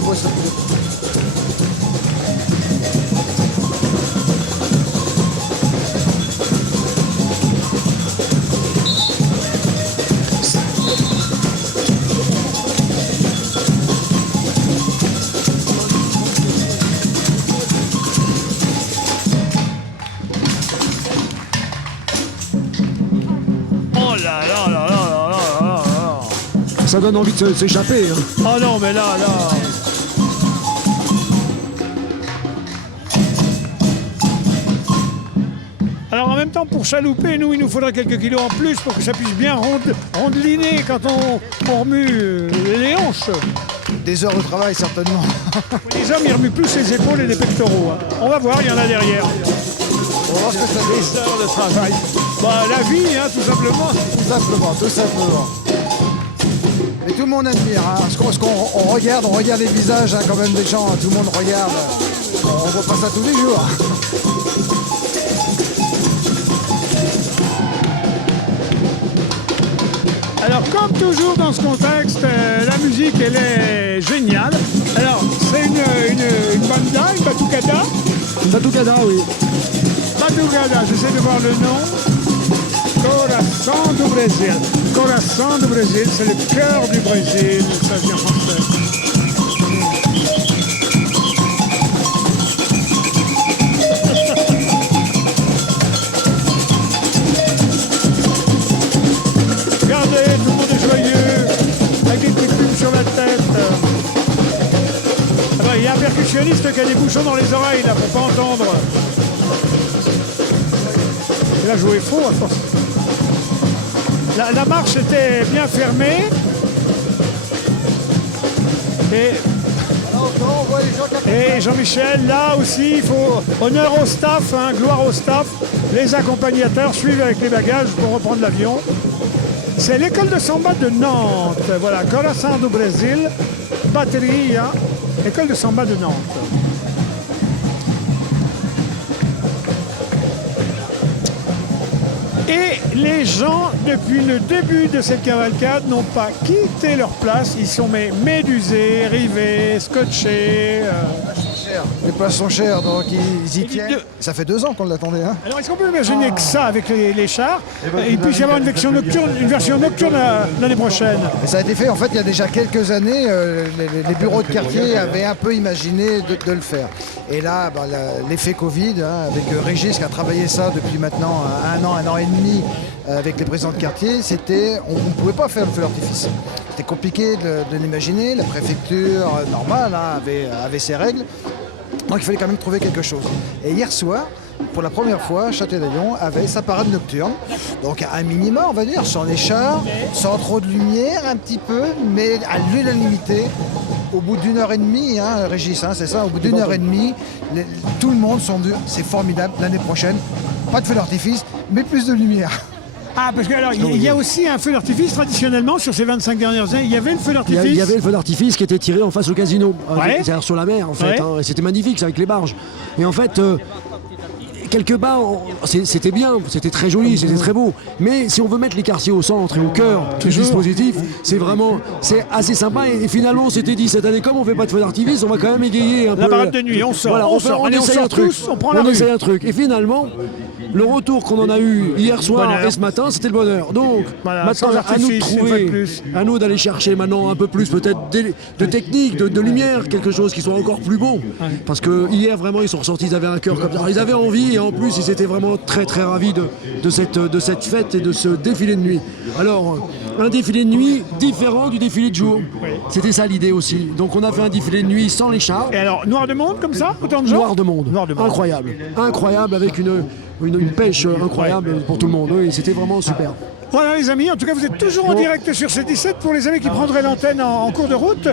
Ça donne envie de s'échapper. Hein. Oh non, mais là. Alors en même temps, pour chalouper, il nous faudrait quelques kilos en plus pour que ça puisse bien rondeliner quand on remue les hanches. Des heures de travail, certainement. Les hommes, ils remuent plus les épaules et les pectoraux. Hein. On va voir, il y en a derrière. On va voir ce que ça donne. Des heures de travail. Bah, la vie, hein, tout simplement. Tout simplement. Et tout le monde admire. Hein. Parce qu'on regarde les visages hein, quand même des gens. Hein. Tout le monde regarde. On voit pas ça tous les jours. Alors, comme toujours dans ce contexte, la musique, elle est géniale. Alors, c'est une banda, une batucada. Une batucada, oui. Batucada, j'essaie de voir le nom. Coração do Brasil. Coração do Brasil, c'est le cœur du Brésil, ça vient français. Regardez, tout le monde est joyeux, avec des petites plumes sur la tête. Ah bah, il y a un percussionniste qui a des bouchons dans les oreilles là pour pas entendre. Il a joué faux à force. La marche était bien fermée. Et Jean-Michel, là aussi, il faut honneur au staff, hein, gloire au staff. Les accompagnateurs suivent avec les bagages pour reprendre l'avion. C'est l'école de samba de Nantes. Voilà, Coração do Brasil, Bateria, école de samba de Nantes. Et les gens, depuis le début de cette cavalcade, n'ont pas quitté leur place. Ils sont médusés, rivés, scotchés. Les places sont chères, donc ils y tiennent. Ça fait 2 ans qu'on l'attendait. Hein. Alors, est-ce qu'on peut imaginer que ça, avec les chars, il puisse y avoir une version nocturne l'année prochaine? Et ça a été fait, en fait, il y a déjà quelques années, les bureaux de quartier avaient un peu imaginé de le faire. Et là, l'effet Covid, hein, avec Régis qui a travaillé ça depuis maintenant 1 an et demi, avec les présidents de quartier, on ne pouvait pas faire le feu d'artifice. C'était compliqué de l'imaginer, la préfecture normale hein, avait ses règles. Donc il fallait quand même trouver quelque chose. Et hier soir, pour la première fois, Châtelaillon avait sa parade nocturne. Donc un minima, on va dire, sans les chars, sans trop de lumière, un petit peu, mais à l'unanimité. Au bout d'1h30, hein, Régis, hein, c'est ça, au bout d'1h30, tout le monde sont venus. C'est formidable, l'année prochaine, pas de feu d'artifice, mais plus de lumière. Ah, parce qu'il y a aussi un feu d'artifice, traditionnellement, sur ces 25 dernières années, il y avait le feu d'artifice. Il y avait le feu d'artifice qui était tiré en face au casino, c'est-à-dire sur la mer, en fait. Ouais. Hein, et c'était magnifique, c'est avec les barges. Et en fait, quelque part, c'était bien, c'était très joli, c'était très beau. Mais si on veut mettre les quartiers au centre et au cœur du dispositif, c'est assez sympa. Et finalement, on s'était dit, cette année, comme on fait pas de feu d'artifice, on va quand même égayer un peu. La parade de nuit, on sort, voilà, on essaye un truc. Tous, on prend la rue. Essaye un truc. Et finalement, le retour qu'on en a eu hier soir et ce matin, c'était le bonheur. Donc, voilà, maintenant, à nous de trouver, à nous d'aller chercher maintenant un peu plus peut-être de technique, de lumière, quelque chose qui soit encore plus beau. Parce que hier, vraiment, ils sont ressortis, ils avaient un cœur comme ça. Ils avaient envie et en plus, ils étaient vraiment très très ravis de cette fête et de ce défilé de nuit. Alors, un défilé de nuit différent du défilé de jour. C'était ça l'idée aussi. Donc, on a fait un défilé de nuit sans les chars. Et alors, noir de monde comme ça, autant de gens? Noir de monde. Incroyable. Incroyable avec une pêche incroyable pour tout le monde. Oui, c'était vraiment super. Voilà les amis, en tout cas vous êtes toujours en direct sur C17 pour les amis qui prendraient l'antenne en cours de route.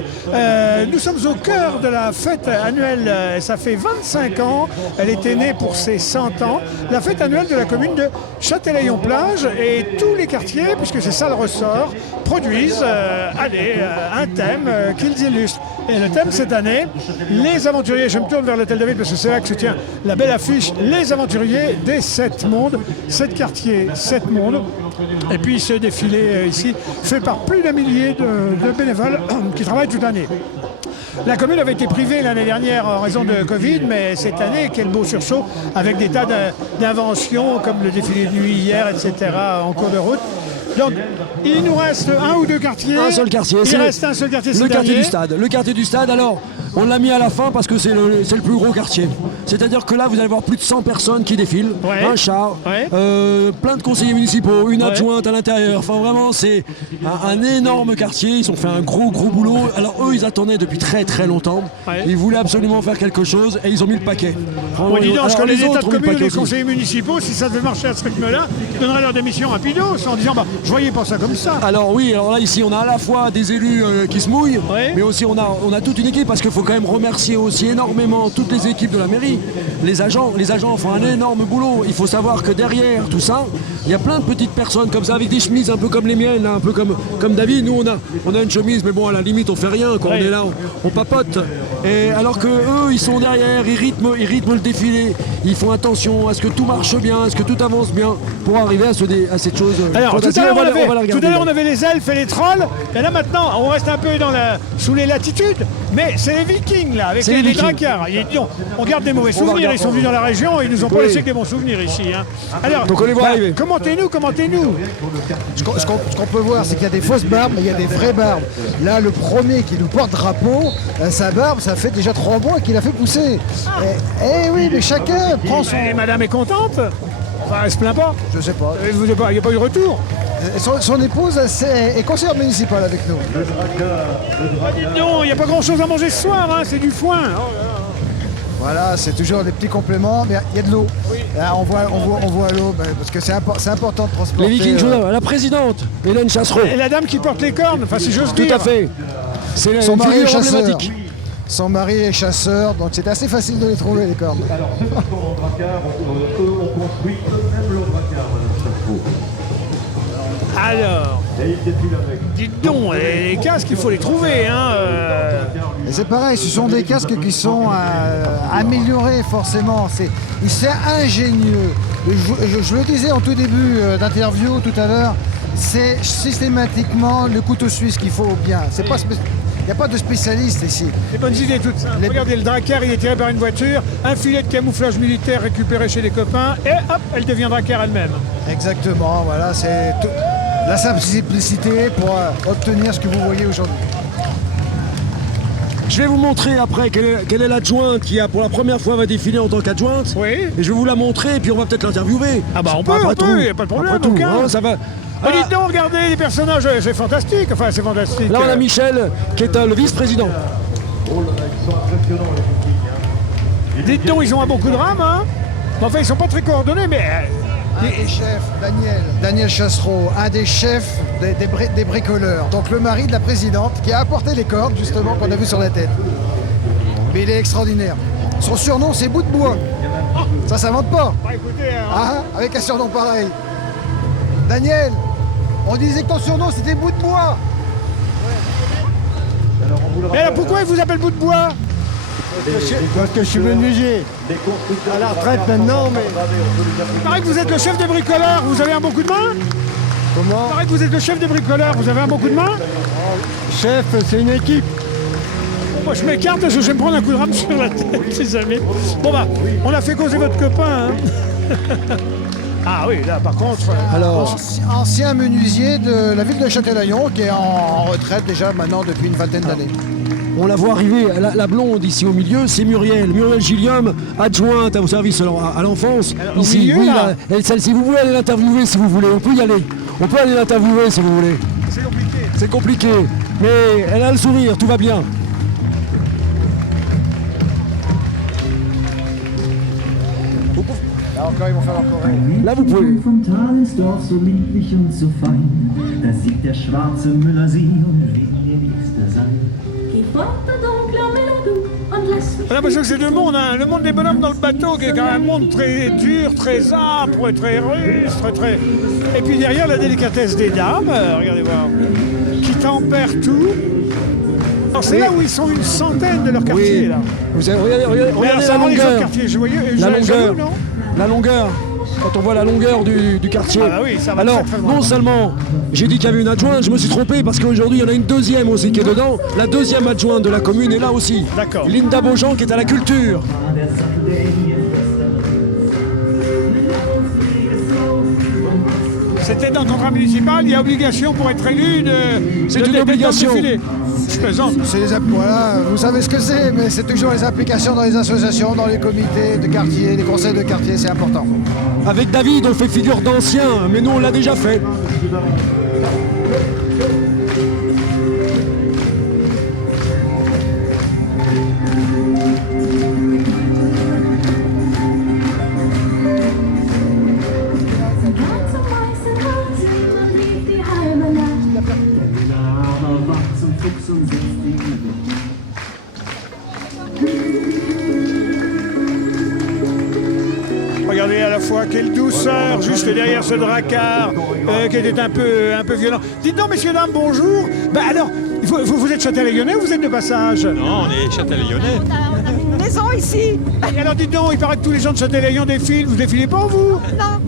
Nous sommes au cœur de la fête annuelle, ça fait 25 ans, elle était née pour ses 100 ans, la fête annuelle de la commune de Châtelaillon-Plage et tous les quartiers, puisque c'est ça le ressort, produisent un thème qu'ils illustrent. Et le thème cette année, les aventuriers, je me tourne vers l'Hôtel David parce que c'est là que se tient la belle affiche, les aventuriers des 7 mondes, 7 quartiers, 7 mondes. Et puis ce défilé ici, fait par plus d'1 millier de bénévoles qui travaillent toute l'année. La commune avait été privée l'année dernière en raison de Covid, mais cette année, quel beau sursaut, avec des tas d'inventions comme le défilé de nuit hier, etc. en cours de route. Donc, il nous reste 1 ou 2 quartiers. Un seul quartier. Il reste un seul quartier. Le quartier du stade. Le quartier du stade, alors, on l'a mis à la fin parce que c'est le plus gros quartier. C'est-à-dire que là, vous allez voir plus de 100 personnes qui défilent. Un char, plein de conseillers municipaux, une adjointe à l'intérieur. Enfin, vraiment, c'est un énorme quartier. Ils ont fait un gros boulot. Alors, eux, ils attendaient depuis très très longtemps. Ils voulaient absolument faire quelque chose et ils ont mis le paquet. Bon, dis donc, je connais des tas de communes, les conseillers municipaux, si ça devait marcher à ce rythme-là, ils donneraient leur démission rapidos en disant je voyais pas ça comme ça. Alors oui, alors là ici on a à la fois des élus qui se mouillent, mais aussi on a toute une équipe parce qu'il faut quand même remercier aussi énormément toutes les équipes de la mairie. Les agents font un énorme boulot. Il faut savoir que derrière tout ça, il y a plein de petites personnes comme ça, avec des chemises un peu comme les miennes, là, un peu comme David. Nous, on a une chemise, mais bon, à la limite, on fait rien. Quand on est là, on papote. Et alors que eux, ils sont derrière, ils rythment le défilé. Ils font attention à ce que tout marche bien, à ce que tout avance bien, pour arriver à cette chose. Alors, tout à l'heure, on avait les elfes et les trolls. Et là, maintenant, on reste un peu sous les latitudes. Mais c'est les Vikings, là, avec les Drakkar. On garde des mauvais souvenirs. Ils sont venus dans la région et ils nous ont pas laissé que des bons souvenirs ici. Hein. Alors, donc on les voit arriver. Commentez-nous. Ce qu'on peut voir, c'est qu'il y a des fausses barbes, mais il y a des vraies barbes. Là, le premier qui nous porte drapeau, sa barbe, ça fait déjà 3 mois qu'il a fait pousser. Eh oui, mais chacun prend son... Et madame est contente. Enfin, elle se plaint pas. Je sais pas. Il n'y a pas eu de retour. Son épouse est conseillère municipale avec nous. Non, il n'y a pas grand-chose à manger ce soir, hein, c'est du foin. Voilà, c'est toujours des petits compléments, mais il y a de l'eau. Oui. Là, on voit l'eau, parce que c'est important de transporter. Les Vikings, la présidente, Hélène Chassereau. Et la dame qui porte les cornes, enfin si j'ose dire. Tout à fait. C'est son mari est chasseur. Emblématique. Son mari est chasseur, donc c'est assez facile de les trouver, les cornes. Alors, on construit même le braquard, Madame Chassereau. Alors, dites donc, les casques, il faut les trouver. Hein, Et c'est pareil, ce sont des casques qui sont améliorés forcément. C'est ingénieux. Je le disais en tout début d'interview tout à l'heure, c'est systématiquement le couteau suisse qu'il faut bien. Il n'y a pas de spécialiste ici. Des bonnes idées toutes simples. Regardez, le Drakkar, il est tiré par une voiture, un filet de camouflage militaire récupéré chez les copains, et hop, elle devient Drakkar elle-même. Exactement, voilà, c'est la simplicité pour obtenir ce que vous voyez aujourd'hui. Je vais vous montrer après quelle est l'adjointe qui pour la première fois va défiler en tant qu'adjointe. Oui. Et je vais vous la montrer et puis on va peut-être l'interviewer. Ah bah on peut, il n'y a pas de problème. Ça va. Ah, dites donc, regardez les personnages, c'est fantastique. Enfin, c'est fantastique. Là, on a Michel qui est le vice-président. Dites donc, ils ont un bon coup de rame, hein. Enfin, ils sont pas très coordonnés, mais... Un des chefs, Daniel Chassereau, un des chefs des bricoleurs. Donc le mari de la présidente qui a apporté les cordes, justement, qu'on a vu sur la tête. Mais il est extraordinaire. Son surnom, c'est Bout de Bois. Ça s'invente pas. Bah, écoutez, avec un surnom pareil. Daniel, on disait que ton surnom, c'était Bout de Bois. Mais alors, pourquoi il vous appelle Bout de Bois? Parce que je suis menuisier. À la retraite maintenant, mais... Il paraît que vous êtes le chef des bricoleurs, vous avez un bon coup de main? Comment? Il paraît que vous êtes le chef des bricoleurs, vous avez un bon coup de main? Chef, c'est une équipe. Bon, moi je m'écarte parce que je vais me prendre un coup de rame sur la tête, les amis. Bon bah, on a fait causer votre copain, hein. Ah oui, là par contre... Alors, ancien menuisier de la ville de Châtelaillon qui est en retraite déjà maintenant depuis une vingtaine d'années. On la voit arriver, la blonde ici au milieu, c'est Muriel Gillium, adjointe à vos services à l'enfance. Ici, milieu, oui, celle-ci, vous voulez aller l'interviewer si vous voulez, on peut y aller. On peut aller l'interviewer si vous voulez. C'est compliqué. C'est compliqué, mais elle a le sourire, tout va bien. Là encore, ils vont faire leur choré. Là, vous pouvez. Vom Thalensdorf so lieblich und so fein, da sieht der schwarze Müller sie und will ihr Liebster sein. On a l'impression que c'est deux mondes, hein. Le monde des bonhommes dans le bateau qui est quand même un monde très dur, très âpre, très rustre, très... Et puis derrière la délicatesse des dames, regardez voir, qui tempèrent tout. C'est là où ils sont une centaine de leur quartier, oui. Là. Vous avez, regardez ça la longueur. Les autres quartiers, je voyais, la longueur. Quand on voit la longueur du quartier. Ah bah oui, ça va. Alors, très non seulement j'ai dit qu'il y avait une adjointe, je me suis trompé parce qu'aujourd'hui il y en a une deuxième aussi qui est dedans. La deuxième adjointe de la commune est là aussi. D'accord. Linda Beaujean qui est à la culture. C'était dans le contrat municipal, il y a obligation pour être élu de... C'est une obligation. Je plaisante. Voilà, vous savez ce que c'est, mais c'est toujours les implications dans les associations, dans les comités de quartier, les conseils de quartier, c'est important. Avec David, on fait figure d'ancien, mais nous on l'a déjà fait. Regardez à la fois quelle douceur juste derrière ce dracard qui était un peu violent. Dites donc, messieurs, dames, bonjour. Ben alors, vous êtes Châtelaillonnais ou vous êtes de passage? Non, on est Châtelaillonnais. On a une maison ici. Et alors dites donc, il paraît que tous les gens de Châtelaillon défilent. Vous défilez pas, vous? Non.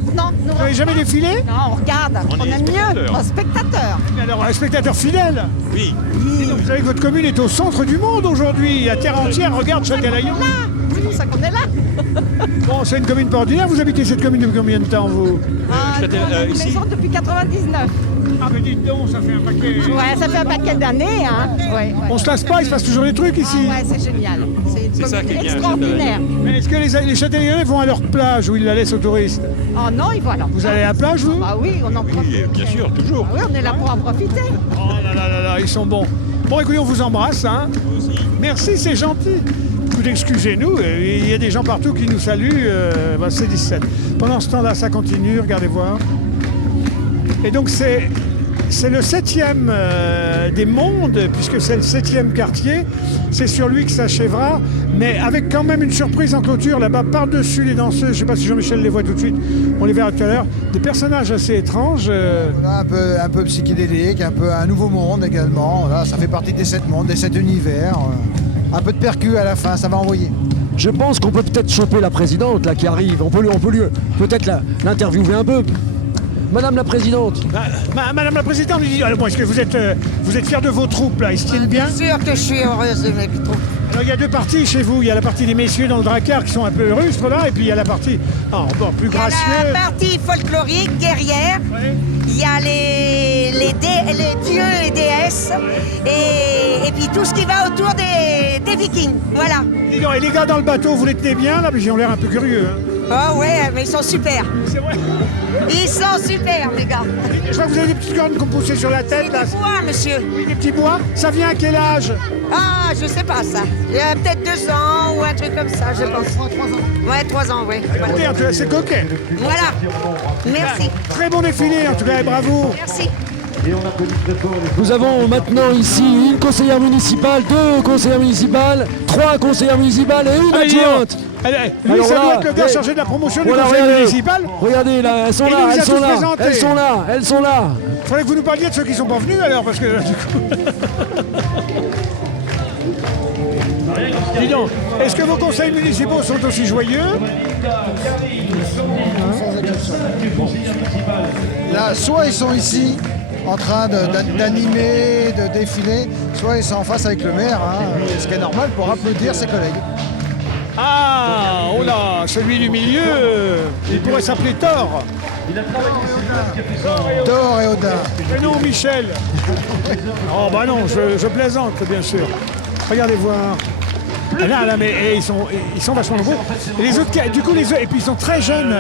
Vous n'avez jamais défilé? Non, on regarde. On aime mieux. Un spectateur. Mais alors, un spectateur fidèle? Oui. Et donc, vous savez que votre commune est au centre du monde aujourd'hui. La terre entière regarde Châtelaillon. C'est pour ça qu'on est là. Bon, c'est une commune pas ordinaire. Vous habitez cette commune depuis combien de temps, vous? On a une maison depuis 99. Ah, mais dites donc, ça fait un paquet. Ouais, ça fait un paquet d'années. Hein. Ouais. On se lasse pas, il se passe toujours des trucs ici. Ouais, c'est génial. C'est ça qui est bien, extraordinaire. Mais est-ce que les Châtelaillonnais vont à leur plage ou ils la laissent aux touristes? Oh non, ils vont alors. Vous allez à la plage, vous? Ah oui, on en profite. Oui, bien sûr, toujours. Ah oui, on est là pour en profiter. Oh là, ils sont bons. Bon, écoutez, on vous embrasse. Hein. Merci, c'est gentil. Écoutez, excusez-nous, il y a des gens partout qui nous saluent. C'est 17. Pendant ce temps-là, ça continue, regardez voir. Et donc, c'est le 7e des mondes, puisque c'est le 7e quartier. C'est sur lui que ça s'achèvera, mais avec quand même une surprise en clôture là-bas, par-dessus les danseuses. Je ne sais pas si Jean-Michel les voit tout de suite, on les verra tout à l'heure. Des personnages assez étranges. Voilà, un peu psychédélique, un peu un nouveau monde également. Voilà, ça fait partie des 7 mondes, des 7 univers. Un peu de percu à la fin, ça va envoyer. Je pense qu'on peut peut-être choper la présidente là qui arrive. On peut peut-être l'interviewer un peu. Madame la Présidente. Madame la Présidente, est-ce que vous êtes fière de vos troupes là? Ils se tiennent bien? Bien sûr que je suis heureuse de mes troupes. Alors il y a 2 parties chez vous. Il y a la partie des messieurs dans le dracard qui sont un peu rustres là, et puis il y a la partie plus gracieuse. Il y a la partie folklorique, guerrière. Ouais. Il y a les dieux et déesses. Et puis tout ce qui va autour des vikings. Voilà. Dis donc, et les gars dans le bateau, vous les tenez bien là? Parce qu'ils ont l'air un peu curieux. Hein. Oh ouais, mais ils sont super. C'est vrai. Ils sont super, les gars. Je vois que vous avez des petites cornes qu'on poussait sur la tête. C'est Là. des bois, monsieur. Oui, des petits bois. Ça vient à quel âge? Ah, je sais pas ça. Il y a peut-être 2 ans ou un truc comme ça, je pense. 3 ans. Ouais, 3 ans, ouais. Voilà. Écoutez, en tout cas, c'est coquet. Voilà. Merci. Très bon défilé, en tout cas, et bravo. Merci. Nous avons maintenant ici une conseillère municipale, 2 conseillères municipales, 3 conseillères municipales et une adjointe. Lui, Alors ça là, doit être le gars chargé de la promotion du voilà, conseil regardez, municipal. Regardez, là, elles sont Et là, il nous a elles sont tous là, présentés. elles sont là, elles sont là. Il faudrait que vous nous parliez de ceux qui ne sont pas venus alors, parce que du coup... Dis donc, est-ce que vos conseils municipaux sont aussi joyeux? Là, soit ils sont ici en train d'animer, de défiler, soit ils sont en face avec le maire, hein, ce qui est normal pour applaudir ses collègues. Ah, oh là, celui du milieu, il pourrait s'appeler Thor. Thor et Odin. Mais non, Michel. Oh bah non, je plaisante, bien sûr. Regardez voir. Ah là, mais ils sont vachement nombreux. Et les autres, du coup, et puis ils sont très jeunes.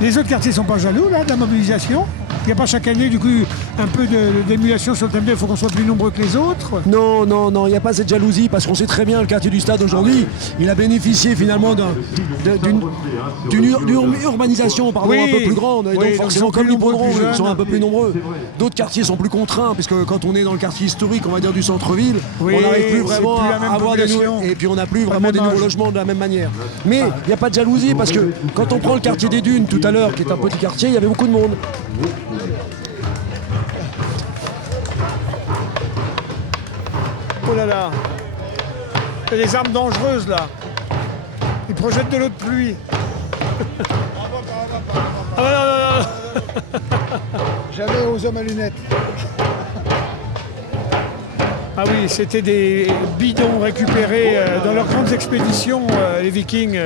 Les autres quartiers sont pas jaloux là de la mobilisation. Il n'y a pas chaque année du coup un peu d'émulation sur le thème de il faut qu'on soit plus nombreux que les autres. Non, il n'y a pas cette jalousie parce qu'on sait très bien le quartier du Stade aujourd'hui, il a bénéficié finalement d'une urbanisation un peu plus grande. Et donc forcément comme l'hippodrome, ils sont un peu plus nombreux. D'autres quartiers sont plus contraints puisque quand on est dans le quartier historique, on va dire du centre-ville, on n'arrive plus vraiment à avoir des nouveaux, et puis on n'a plus vraiment des nouveaux logements de la même manière. Mais il n'y a pas de jalousie parce que quand on prend le quartier des Dunes tout à l'heure, qui est un petit quartier, il y avait beaucoup de monde. Oh là là. C'est des armes dangereuses là. Ils projettent de l'eau de pluie. Ah non. Jamais aux hommes à lunettes. Ah oui, c'était des bidons récupérés dans leurs grandes expéditions, les Vikings.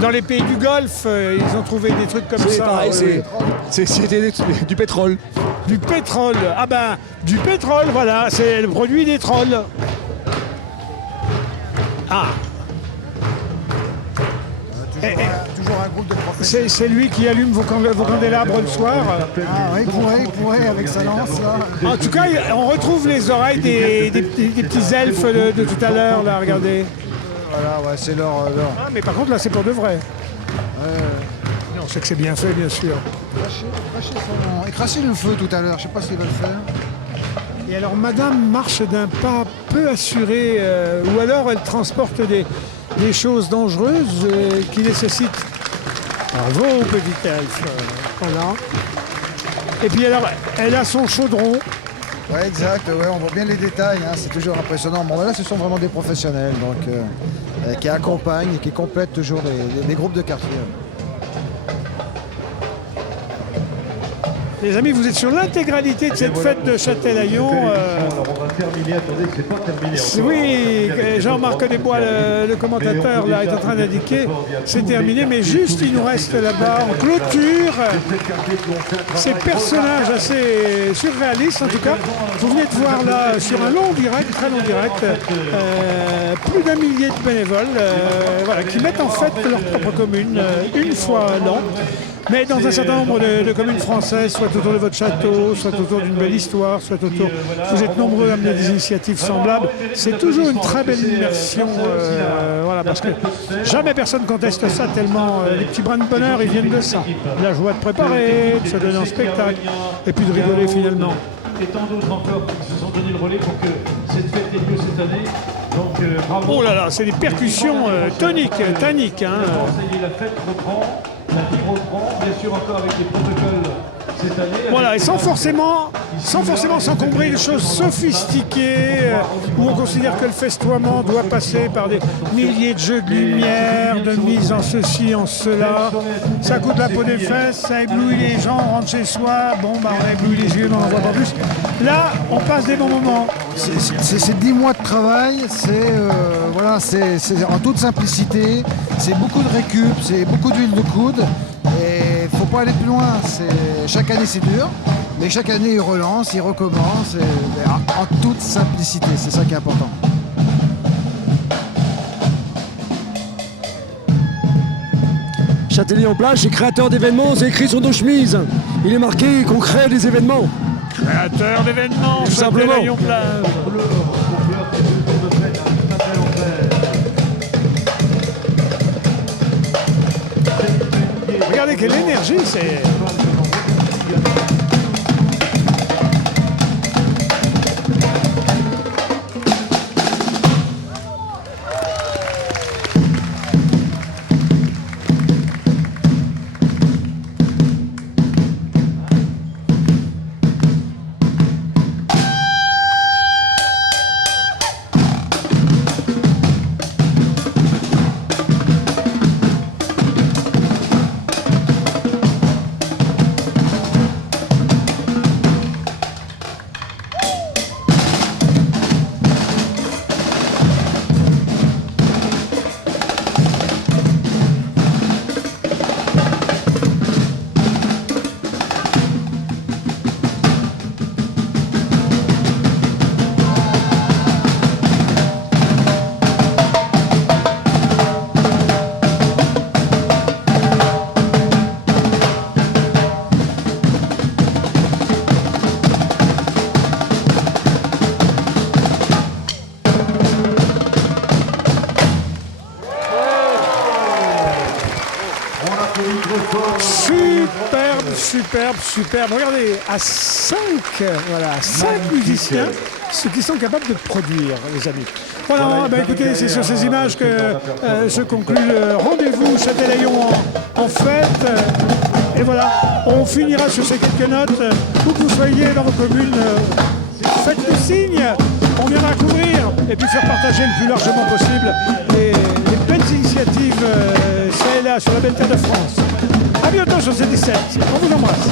Dans les pays du Golfe, ils ont trouvé des trucs comme ça. Pareil, c'était du pétrole. Du pétrole. Ah ben, du pétrole, voilà, c'est le produit des trolls. Ah. Toujours un groupe de professionnels. C'est lui qui allume vos candélabres le soir. Ah oui, il pourrait avec sa lance là. En tout cas, on retrouve les oreilles des petits elfes de tout à l'heure, là, regardez. Voilà, ouais, c'est leur... Ah, mais par contre, là, c'est pour de vrai. Non, c'est que c'est bien fait, bien sûr. Cracher le feu tout à l'heure, je sais pas s'il va le faire. Et alors madame marche d'un pas peu assuré, ou alors elle transporte des choses dangereuses qui nécessitent un beau petit elfe. Voilà. Et puis alors, elle a son chaudron. Ouais, exact, ouais, on voit bien les détails, hein, c'est toujours impressionnant. Bon, là, ce sont vraiment des professionnels donc, qui accompagnent et qui complètent toujours les groupes de quartier. Les amis, vous êtes sur l'intégralité de cette fête de Châtelaillon. On va terminer, attendez, c'est pas terminé encore. Oui, Jean-Marc Desbois, le commentateur, là, est en train d'indiquer c'est terminé, mais juste il nous reste là-bas en clôture ces personnages assez surréalistes en tout cas. Vous venez de voir là sur un long direct, très long direct, plus d'un millier de bénévoles voilà, qui mettent en fête leur propre commune une fois l'an. Mais dans un certain nombre de communes françaises, soit autour de votre château, soit autour d'une belle histoire, soit autour... Vous êtes nombreux à mener des initiatives semblables. C'est toujours une très belle immersion, voilà, parce que jamais personne conteste ça, tellement les petits brins de bonheur, ils viennent de ça. La joie de préparer, de se donner en spectacle, et puis de rigoler finalement. Et tant d'autres encore qui se sont donné le relais pour que cette fête ait lieu cette année. Donc, bravo. Oh là là, c'est des percussions toniques. Ça y est, la fête reprend. La vie reprend, bien sûr encore avec les protocoles cette année. Voilà, et sans forcément s'encombrer de choses sophistiquées où on considère que le festoiement doit passer par des milliers de jeux de lumière, de mise en ceci, en cela. Ça coûte la peau des fesses, ça éblouit les gens, on rentre chez soi, bon bah on a ébloui les yeux, mais on n'en voit pas plus. Là, on passe des bons moments. C'est 10 mois de travail, voilà, c'est en toute simplicité, c'est beaucoup de récup, c'est beaucoup d'huile de coude. Et il ne faut pas aller plus loin. Chaque année c'est dur, mais chaque année il relance, il recommence, en toute simplicité, c'est ça qui est important. Châtelaillon-Plage est créateur d'événements, c'est écrit sur nos chemises. Il est marqué qu'on crée des événements. Créateur d'événements, Châtelaillon-Plage. Regardez quelle énergie c'est. Superbe. Regardez, à 5 musiciens, ceux qui sont capables de produire, les amis. Voilà, bah écoutez, c'est sur ces images que se conclut le rendez-vous Châtelaillon en fête. Et voilà, on finira sur ces quelques notes. Où que vous soyez dans vos communes, faites le signe. On viendra couvrir et puis faire partager le plus largement possible les belles initiatives, ça et là, sur la belle terre de France. A bientôt sur C17. On vous embrasse.